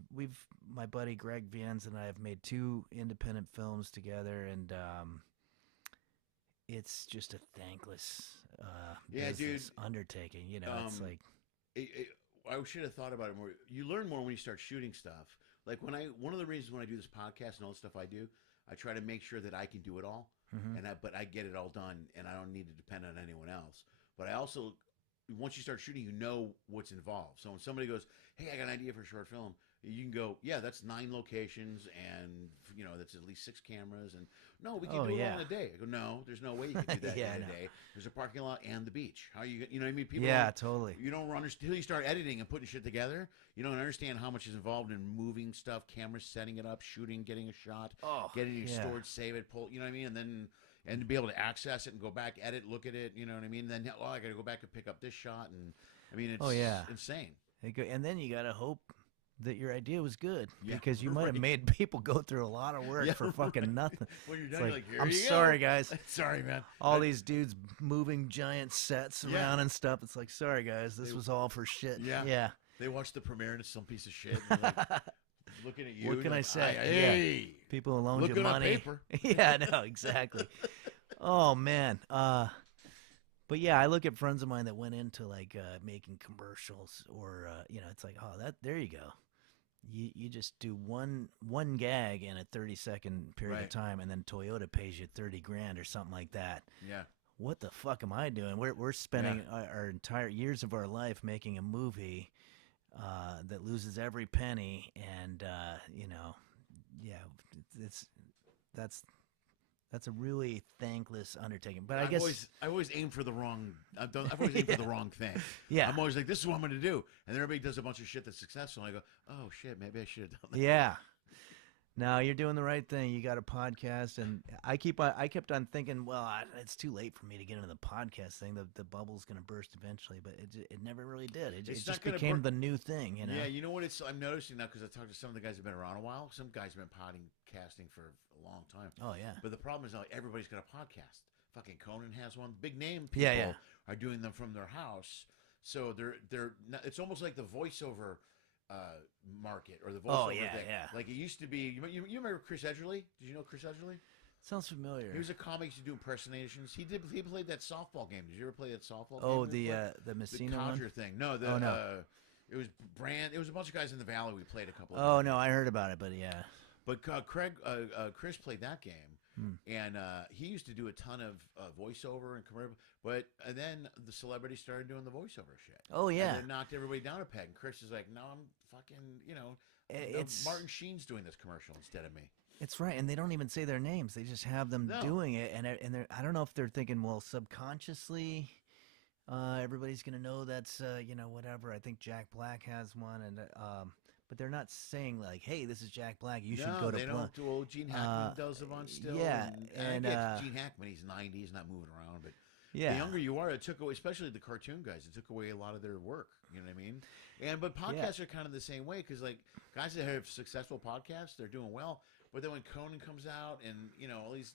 My buddy Greg Viens and I have made 2 independent films together, and it's just a thankless Yeah, business dude. undertaking. It's like, I should have thought about it more. You learn more when you start shooting stuff. Like one of the reasons when I do this podcast and all the stuff I do, I try to make sure that I can do it all, but I get it all done, and I don't need to depend on anyone else. But I also, once you start shooting, you know what's involved. So when somebody goes, "Hey, I got an idea for a short film," you can go, "Yeah, that's 9 locations, and that's at least 6 cameras." And no, we can do it all in a day. I go, "No, there's no way you can do that Yeah, in a no. day. There's a parking lot and the beach. How you know what I mean? People yeah, don't- totally. You don't understand until you start editing and putting shit together. You don't understand how much is involved in moving stuff, cameras, setting it up, shooting, getting a shot, Oh, getting it yeah. stored, save it, pull. You know what I mean? And then to be able to access it and go back, edit, look at it. You know what I mean? Then I got to go back and pick up this shot, and I mean it's insane. And then you gotta hope that your idea was good, Yeah, because you might have right. made people go through a lot of work Yeah, for fucking right. nothing. When you're It's done, like, you're like, "Here I'm you go." sorry, guys. Sorry, man. All these dudes moving giant sets Yeah. around and stuff. It's like, sorry, guys, this was all for shit. Yeah. Yeah. They watched the premiere and it's some piece of shit. And they're like, looking at you. What and can I like, say? Hey, People who loaned looking you at money. paper. Yeah, no, exactly. Oh man. But yeah, I look at friends of mine that went into like making commercials, or it's like, oh, there you go. You just do one gag in a 30-second period Right. of time, and then Toyota pays you 30 grand or something like that. Yeah. What the fuck am I doing? We're spending our entire years of our life making a movie that loses every penny, and that's a really thankless undertaking. But I guess I always aim for the wrong. I've always aimed for the wrong thing. Yeah. I'm always like, this is what I'm going to do, and then everybody does a bunch of shit that's successful. And I go, oh shit, maybe I should have done that. Yeah. No, you're doing the right thing. You got a podcast, and I kept on thinking, well, it's too late for me to get into the podcast thing. The bubble's going to burst eventually, but it never really did. It It's just not gonna became the new thing, Yeah, you know what? I'm noticing now because I talked to some of the guys who've been around a while. Some guys have been podcasting for a long time. Oh yeah. But the problem is now everybody's got a podcast. fucking Conan has one. Big name people are doing them from their house. So they're not, it's almost like the voiceover market or the voiceover thing. Like it used to be. You remember Chris Edgerly? Did you know Chris Edgerly? Sounds familiar. He was a comic. He used to do impersonations. He played that softball game. Did you ever play that softball game? Oh, the Messina one? thing. No, it was It was a bunch of guys in the Valley. We played a couple. Oh no, I heard about it, but yeah. But Chris played that game, and he used to do a ton of voiceover and commercial. But then the celebrities started doing the voiceover shit. Oh yeah, and it knocked everybody down a peg. And Chris is like, "No, I'm fucking, it's Martin Sheen's doing this commercial instead of me." It's right, and they don't even say their names. They just have them doing it, and I don't know if they're thinking, well, subconsciously, everybody's gonna know that's whatever. I think Jack Black has one, and but they're not saying like, hey, this is Jack Black. You should go to. They don't do. Old Gene Hackman does the one still. Yeah, and Gene Hackman, he's 90, he's not moving around, but. Yeah. The younger you are, it took away, especially the cartoon guys, it took away a lot of their work. You know what I mean? But podcasts are kind of the same way because, like, guys that have successful podcasts, they're doing well. But then when Conan comes out and, all these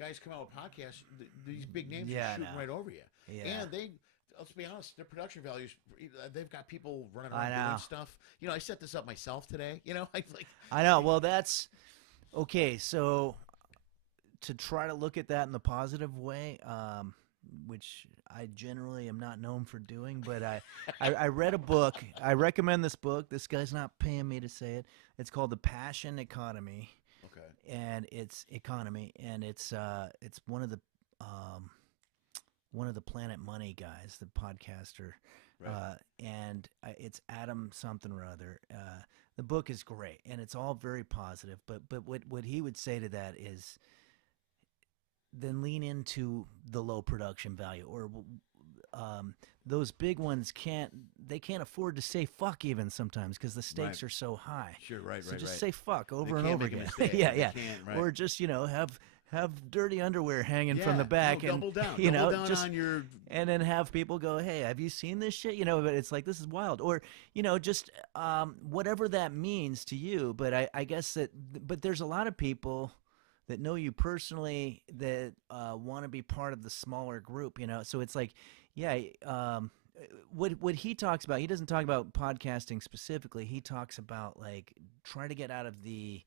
guys come out with podcasts, these big names are shooting right over you. Yeah. And let's be honest, their production values, they've got people running around doing stuff. I set this up myself today. I know. Well, that's okay. So to try to look at that in the positive way, which I generally am not known for doing, but I read a book. I recommend this book. This guy's not paying me to say it. It's called The Passion Economy. Okay. And it's one of the Planet Money guys, the podcaster. Right. And it's Adam something or other. The book is great, and it's all very positive. But what he would say to that is, then lean into the low production value, or those big ones can't afford to say fuck even sometimes because the stakes are so high. Sure, right. So just say fuck over and over again. Yeah. Or just have dirty underwear hanging from the back and double down just on your, and then have people go, hey, have you seen this shit? But it's like, this is wild. Or just whatever that means to you. But I guess but there's a lot of people that know you personally that want to be part of the smaller group, So it's like, what he talks about, he doesn't talk about podcasting specifically. He talks about like try to get out of the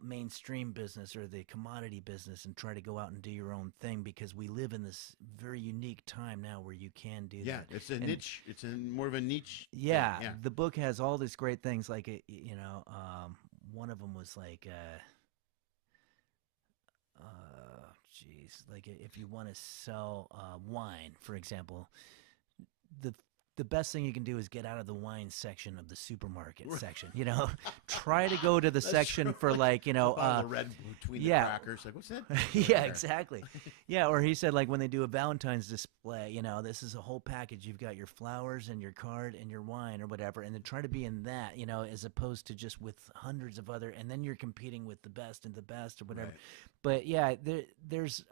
mainstream business or the commodity business and try to go out and do your own thing because we live in this very unique time now where you can do that. Yeah, it's a niche. It's more of a niche. Yeah, the book has all these great things like one of them was like. Like if you want to sell wine, for example, the best thing you can do is get out of the wine section of the supermarket section. Try to go to the section for like the red between the crackers. Like, what's that? Yeah, exactly. Yeah, or he said like when they do a Valentine's display, this is a whole package. You've got your flowers and your card and your wine or whatever, and then try to be in that, as opposed to just with hundreds of other, and then you're competing with the best and the best or whatever. Right. But yeah, there's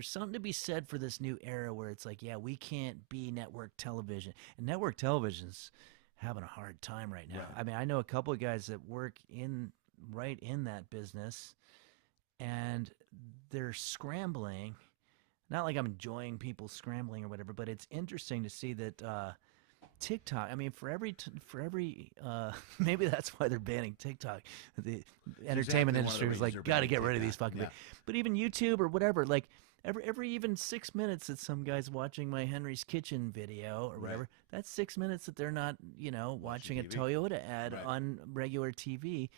something to be said for this new era where it's like, we can't be network television. And network television's having a hard time right now. Right. I mean, I know a couple of guys that work right in that business, and they're scrambling. Not like I'm enjoying people scrambling or whatever, but it's interesting to see that TikTok. I mean, for every maybe that's why they're banning TikTok. The entertainment industry was like, got to get rid of these fucking. Yeah. But even YouTube or whatever, like every even 6 minutes that some guy's watching my Henry's Kitchen video or whatever, that's 6 minutes that they're not, watching a Toyota ad on regular TV.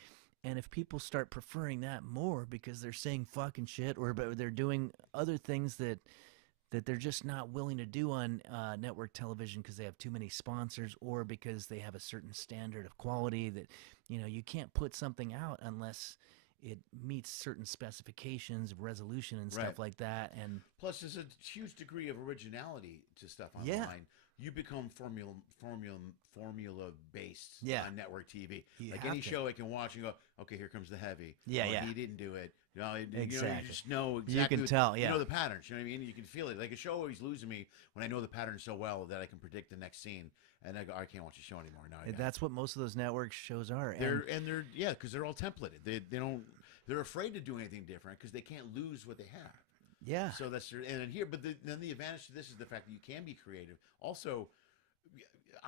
And if people start preferring that more because they're saying fucking shit or they're doing other things that they're just not willing to do on network television because they have too many sponsors or because they have a certain standard of quality that, you can't put something out unless it meets certain specifications of resolution and stuff like that. And plus, there's a huge degree of originality to stuff online. You become formula based on network TV. Like any show I can watch and go, okay, here comes the heavy. Yeah, He didn't do it. Exactly. You just know exactly. You can tell. Yeah. You know the patterns. You know what I mean? You can feel it. Like a show always loses me when I know the pattern so well that I can predict the next scene. And I go, I can't watch the show anymore. No, that's what most of those network shows are. They're because they're all templated. They're afraid to do anything different because they can't lose what they have. Yeah. So that's and then here, but then the advantage to this is the fact that you can be creative. Also,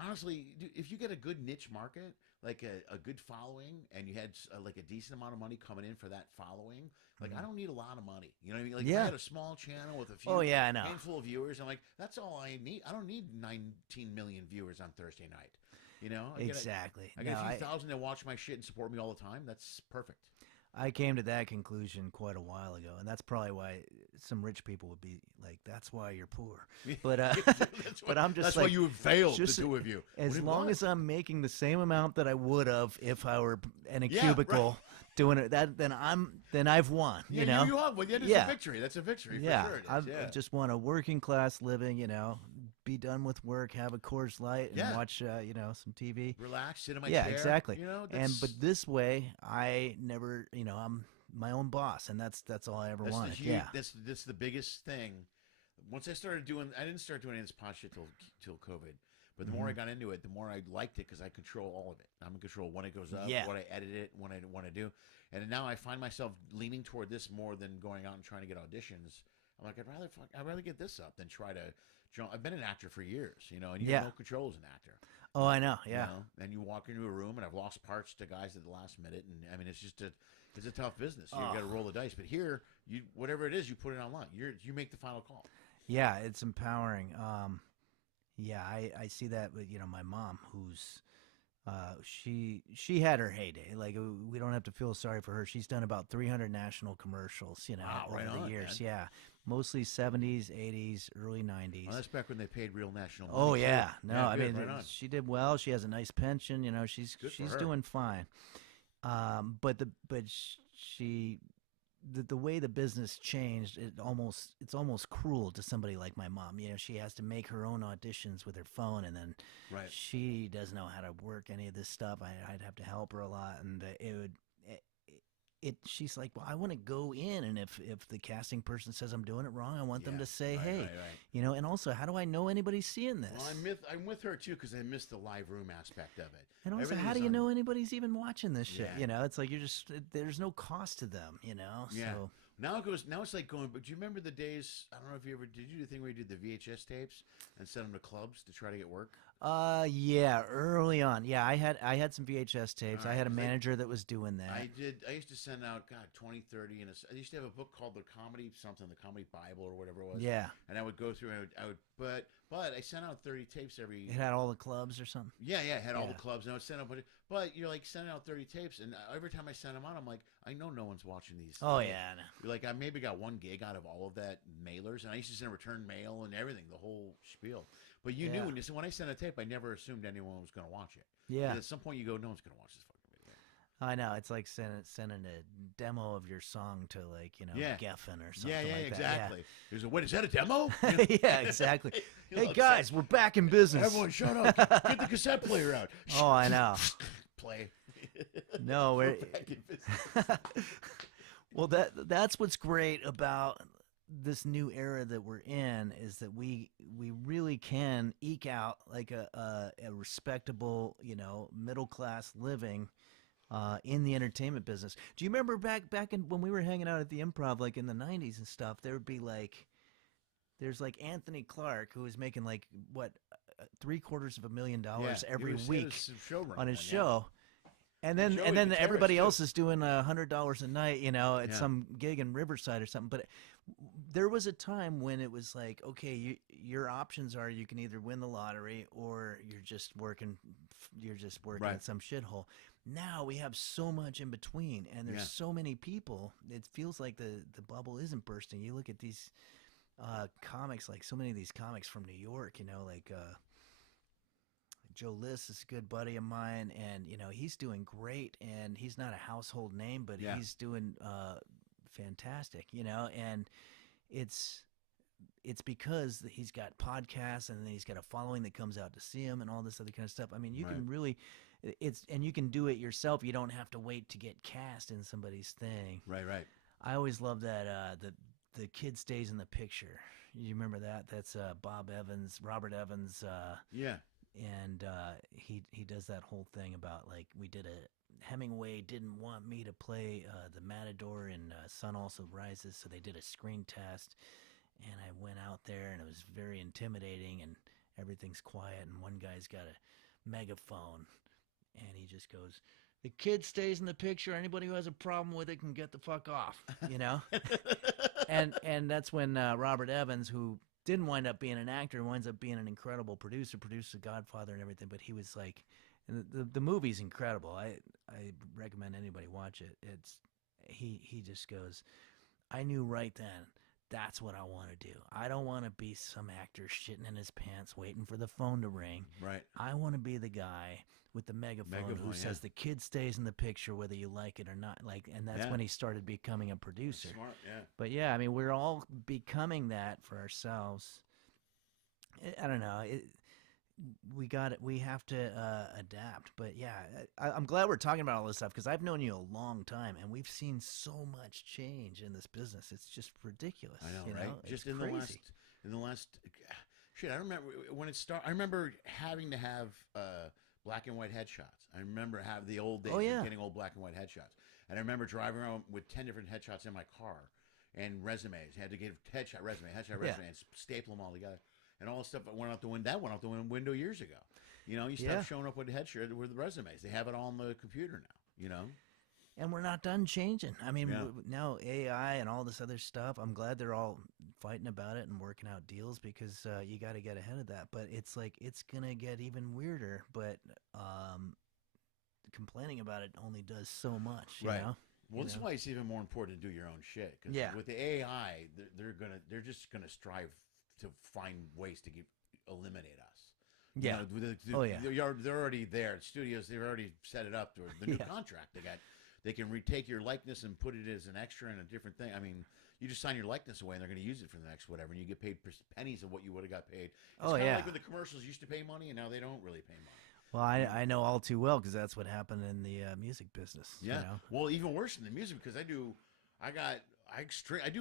honestly, if you get a good niche market, like a good following, and you had like a decent amount of money coming in for that following, like I don't need a lot of money. You know what I mean? Like if I Yeah. had a small channel with a few Oh yeah, I know. handful of viewers, I'm like, that's all I need. I don't need 19 million viewers on Thursday night. You know, Exactly. I No, get a few thousand that watch my shit and support me all the time. That's perfect. I came to that conclusion quite a while ago, and that's probably why some rich people would be like, "That's why you're poor." But but I'm just that's like, why you have failed, just the two of you. as long as I'm making the same amount that I would have if I were in a Yeah, cubicle doing it, then I've won. yeah, You know, you have. Well, yeah, it's Yeah. a victory. That's a victory. yeah, For sure it is. I've Yeah. just won a working class living. You know, be done with work, have a Coors Light, and Yeah. watch you know, some TV. Relax, sit in my Yeah, chair. exactly. You know, And but this way, I never, you know, I'm my own boss, and that's all I ever wanted. Yeah. That's the biggest thing. Once I started doing, I didn't start doing any of this pot shit till COVID. But the more I got into it, the more I liked it because I control all of it. I'm in control of when it goes up, Yeah. what I edit it, when I want to do. And now I find myself leaning toward this more than going out and trying to get auditions. I'm like, I'd rather get this up than try to jump. I've been an actor for years, you know, and you have no control as an actor. Oh, I know. Yeah. You know? And you walk into a room, and I've lost parts to guys at the last minute, and I mean, it's just it's a tough business. You got to roll the dice. But here, you whatever it is, you put it online. You make the final call. Yeah, it's empowering. Yeah, I see that with, you know, my mom, who's she had her heyday. Like, we don't have to feel sorry for her. She's done about 300 national commercials, you know, over the years. Man. Yeah, mostly 70s, 80s, early 90s. Well, that's back when they paid real national money. Oh yeah, no, yeah, I good, mean, she did well. She has a nice pension. You know, she's doing fine. But she the way the business changed, it's almost cruel to somebody like my mom. You know, she has to make her own auditions with her phone, and then she doesn't know how to work any of this stuff. I'd have to help her a lot, and she's like, well, I want to go in, and if the casting person says I'm doing it wrong, I want them to say, hey, you know. And also, how do I know anybody's seeing this? Well, I'm with her too because I miss the live room aspect of it. And also, how do you know anybody's even watching this shit? You know, it's like there's no cost to them, you know? Yeah. So. Now it's like going, but do you remember the days, I don't know if you ever, did you do the thing where you did the VHS tapes and send them to clubs to try to get work? Yeah, early on. Yeah, I had some VHS tapes. I had a manager that was doing that. I used to send out, 20, 30, and I used to have a book called the Comedy Bible or whatever it was. Yeah. And I would go through and but I sent out 30 tapes every. It had all the clubs or something. Yeah, it had all the clubs, and I would send out, but you're like sending out 30 tapes, and every time I send them out, I'm like, I know no one's watching these. Oh yeah, I know. Like I maybe got one gig out of all of that mailers, and I used to send return mail and everything, the whole spiel. But you knew when I sent a tape, I never assumed anyone was going to watch it. Yeah. But at some point, you go, no one's going to watch this fucking video. I know. It's like sending a demo of your song to, like, you know, Geffen or something. Yeah, like exactly. That. There's wait, is that a demo? Yeah, exactly. Hey guys, we're back in business. Everyone, shut up! Get the cassette player out. Oh, I know. Play. No, we're back in business. Well, that's what's great about this new era that we're in, is that we really can eke out like a respectable, you know, middle class living in the entertainment business. Do you remember back in when we were hanging out at the Improv, like in the 90s and stuff? There would be like, there's like Anthony Clark, who was making like what $750,000 every week on his show. And then everybody else is doing $100 a night, you know, at some gig in Riverside or something. But there was a time when it was like, okay, your options are you can either win the lottery or you're just working at some shithole. Now we have so much in between, and there's so many people. It feels like the bubble isn't bursting. You look at these comics, like so many of these comics from New York, you know, like Joe List is a good buddy of mine, and you know, he's doing great, and he's not a household name, but he's doing fantastic, you know. And it's because he's got podcasts, and then he's got a following that comes out to see him and all this other kind of stuff. I mean, you can really, and you can do it yourself. You don't have to wait to get cast in somebody's thing. Right. I always love that the kid stays in the picture. You remember that? That's Robert Evans. Yeah. And he does that whole thing about, like, we did Hemingway didn't want me to play the Matador in Sun Also Rises, so they did a screen test, and I went out there, and it was very intimidating, and everything's quiet, and one guy's got a megaphone, and he just goes, "The kid stays in the picture. Anybody who has a problem with it can get the fuck off," you know? and that's when Robert Evans, who didn't wind up being an actor, winds up being an incredible producer, produced The Godfather and everything, but he was like, and the movie's incredible. I recommend anybody watch it. He just goes, "I knew right then that's what I want to do. I don't want to be some actor shitting in his pants waiting for the phone to ring. Right. I want to be the guy with the megaphone who says the kid stays in the picture whether you like it or not." Like, and that's when he started becoming a producer. That's smart, yeah. But yeah, I mean, we're all becoming that for ourselves. I don't know. We got it. We have to adapt. But yeah, I'm glad we're talking about all this stuff because I've known you a long time, and we've seen so much change in this business. It's just ridiculous. I know, you right? know? Just it's crazy. in the last shit. I remember when it started. I remember having to have black and white headshots. I remember having the old days of getting old black and white headshots, and I remember driving around with 10 different headshots in my car and resumes. I had to get headshot resume, and staple them all together. And all the stuff that went out the window. That went out the window years ago. You know, you start showing up with the headshot with the resumes. They have it all on the computer now. You know, and we're not done changing. I mean, now AI and all this other stuff. I'm glad they're all fighting about it and working out deals because you got to get ahead of that. But it's like it's gonna get even weirder. But complaining about it only does so much. You know? Well, this is why it's even more important to do your own shit. Because with the AI, they're just gonna strive to find ways to eliminate us. Yeah. You know, they're already there. Studios, they've already set it up. The new contract they can retake your likeness and put it as an extra in a different thing. I mean, you just sign your likeness away, and they're going to use it for the next whatever, and you get paid pennies of what you would have got paid. It's kind of like when the commercials used to pay money, and now they don't really pay money. Well, I know all too well because that's what happened in the music business. Yeah. You know? Well, even worse than the music because I do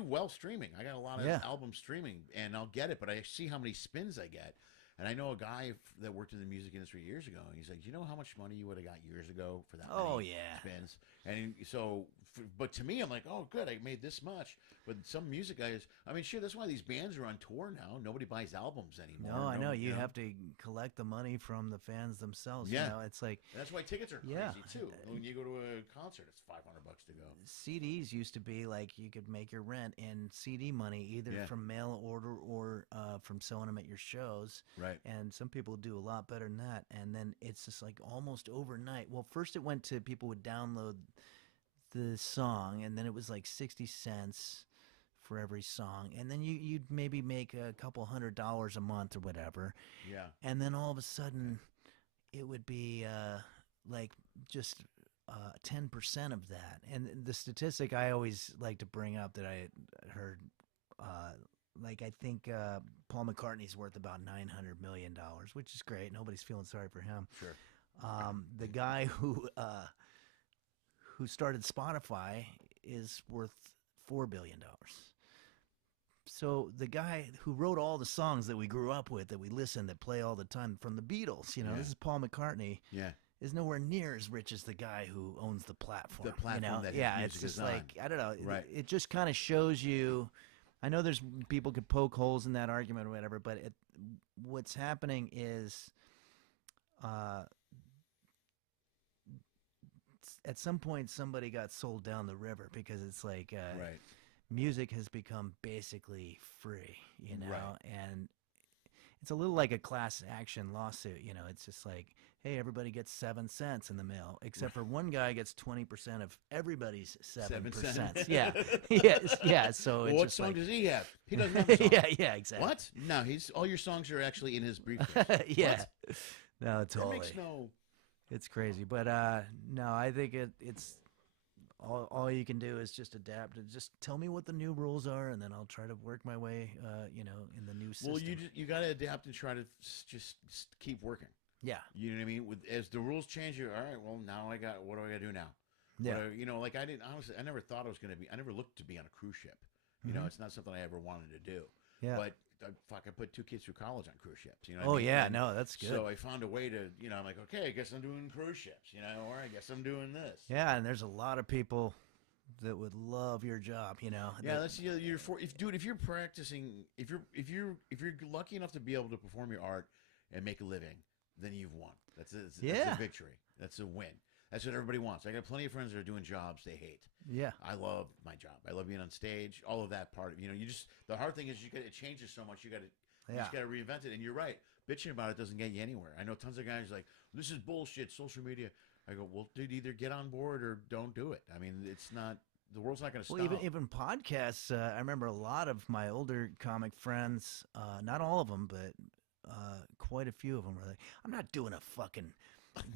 well streaming. I got a lot of albums streaming, and I'll get it, but I see how many spins I get. And I know a guy that worked in the music industry years ago, and he's like, "You know how much money you would have got years ago for that many spins?" And so, but to me, I'm like, "Oh, good, I made this much." But some music guys, I mean, shit, that's why these bands are on tour now. Nobody buys albums anymore. No, I know. You have to collect the money from the fans themselves. Yeah. You know, it's like that's why tickets are crazy too. When you go to a concert, it's $500 to go. CDs used to be like you could make your rent in CD money either from mail order or from selling them at your shows. Right. And some people do a lot better than that. And then it's just like almost overnight. Well, first it went to people would download the song, and then it was like 60 cents for every song, and then you'd maybe make a couple $100 a month or whatever. Yeah. And then all of a sudden, it would be like just 10% of that. And the statistic I always like to bring up that I heard, like I think Paul McCartney's worth about $900 million, which is great. Nobody's feeling sorry for him. Sure. The guy who started Spotify is worth $4 billion. So the guy who wrote all the songs that we grew up with, that we listen, that play all the time from the Beatles, you know, this is Paul McCartney. Yeah. Is nowhere near as rich as the guy who owns the platform. The platform, you know? that yeah, music it's just is like on. I don't know. Right. It just kind of shows you. I know there's people could poke holes in that argument or whatever, but what's happening is, at some point somebody got sold down the river because it's like music has become basically free, you know, and it's a little like a class action lawsuit. You know, it's just like, hey, everybody gets 7 cents in the mail, except for one guy gets 20% of everybody's 7%. Yeah, yeah. So it's what just song like, does he have? He doesn't have a song. yeah, exactly. What? No, all your songs are actually in his briefcase. Yeah, no, totally. That makes no. It's crazy, but no, I think it's all you can do is just adapt and just tell me what the new rules are, and then I'll try to work my way, you know, in the new system. Well, you got to adapt and try to just keep working. Yeah, you know what I mean. As the rules change, you're all right. Well, now what do I got to do now? Yeah, you know, like I never thought I was going to be. I never looked to be on a cruise ship. You know, it's not something I ever wanted to do. Yeah. But I put 2 kids through college on cruise ships. You know. Oh what I mean? yeah, And no, that's good. So I found a way to, I'm like, okay, I guess I'm doing cruise ships, or I guess I'm doing this. Yeah, and there's a lot of people that would love your job. Yeah, that's if you're practicing, if you're lucky enough to be able to perform your art and make a living, then you've won. That's a victory. That's a win. That's what everybody wants. I got plenty of friends that are doing jobs they hate. Yeah. I love my job. I love being on stage. All of that part of the hard thing is it changes so much. You just got to reinvent it. And you're right. Bitching about it doesn't get you anywhere. I know tons of guys like, this is bullshit, social media. I go, well, dude, either get on board or don't do it. I mean, it's not. The world's not going to stop. Well, even podcasts. I remember a lot of my older comic friends. Not all of them, but quite a few of them were like, "I'm not doing a fucking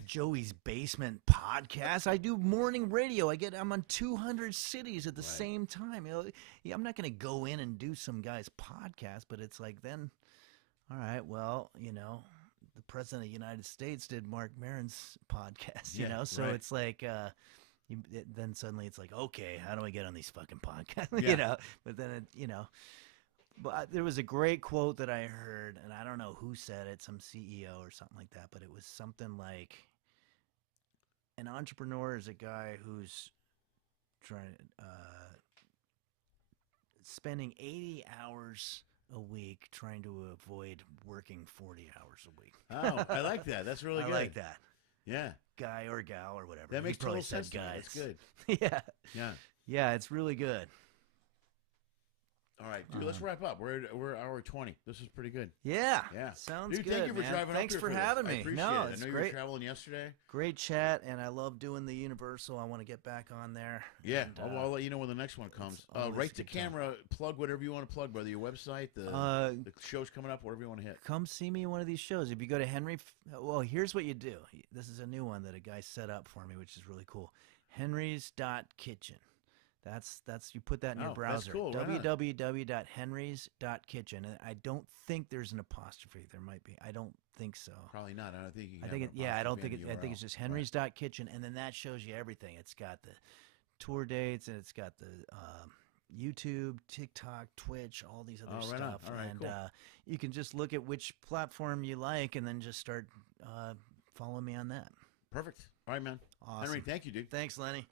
Joey's Basement podcast. I do morning radio. I'm on 200 cities at the same time. I'm not going to go in and do some guy's podcast, but it's like then, all right, well, the president of the United States did Mark Maron's podcast, so it's like, then suddenly it's like, okay, how do I get on these fucking podcasts? But then, but there was a great quote that I heard, and I don't know who said it, some CEO or something like that, but it was something like, an entrepreneur is a guy who's trying, spending 80 hours a week trying to avoid working 40 hours a week. Oh, I like that. That's really good. I like that. Yeah. Guy or gal or whatever. That makes probably total said sense. Guys. That's good. Yeah. Yeah. Yeah, it's really good. All right, dude, let's wrap up. We're hour 20. This is pretty good. Yeah. Yeah. Sounds dude, good, thank you for man. driving Thanks up here for this. having me. I appreciate no, it. I it's know great. you were traveling yesterday. Great chat, and I love doing the Universal. I want to get back on there. Yeah, and, I'll let you know when the next one comes. Right to camera, plug whatever you want to plug, whether your website, the show's coming up, whatever you want to hit. Come see me in one of these shows. If you go to well, here's what you do. This is a new one that a guy set up for me, which is really cool. henrys.kitchen. That's you put that in your browser. Cool. www.henrys.kitchen. And I don't think there's an apostrophe. There might be. I don't think so. Probably not. I don't think you can. I don't think it. I think it's just henrys.kitchen, and then that shows you everything. It's got the tour dates, and it's got the YouTube, TikTok, Twitch, all these other stuff. All right, and cool. You can just look at which platform you like, and then just start following me on that. Perfect. All right, man. Awesome. Henry, thank you, dude. Thanks, Lenny.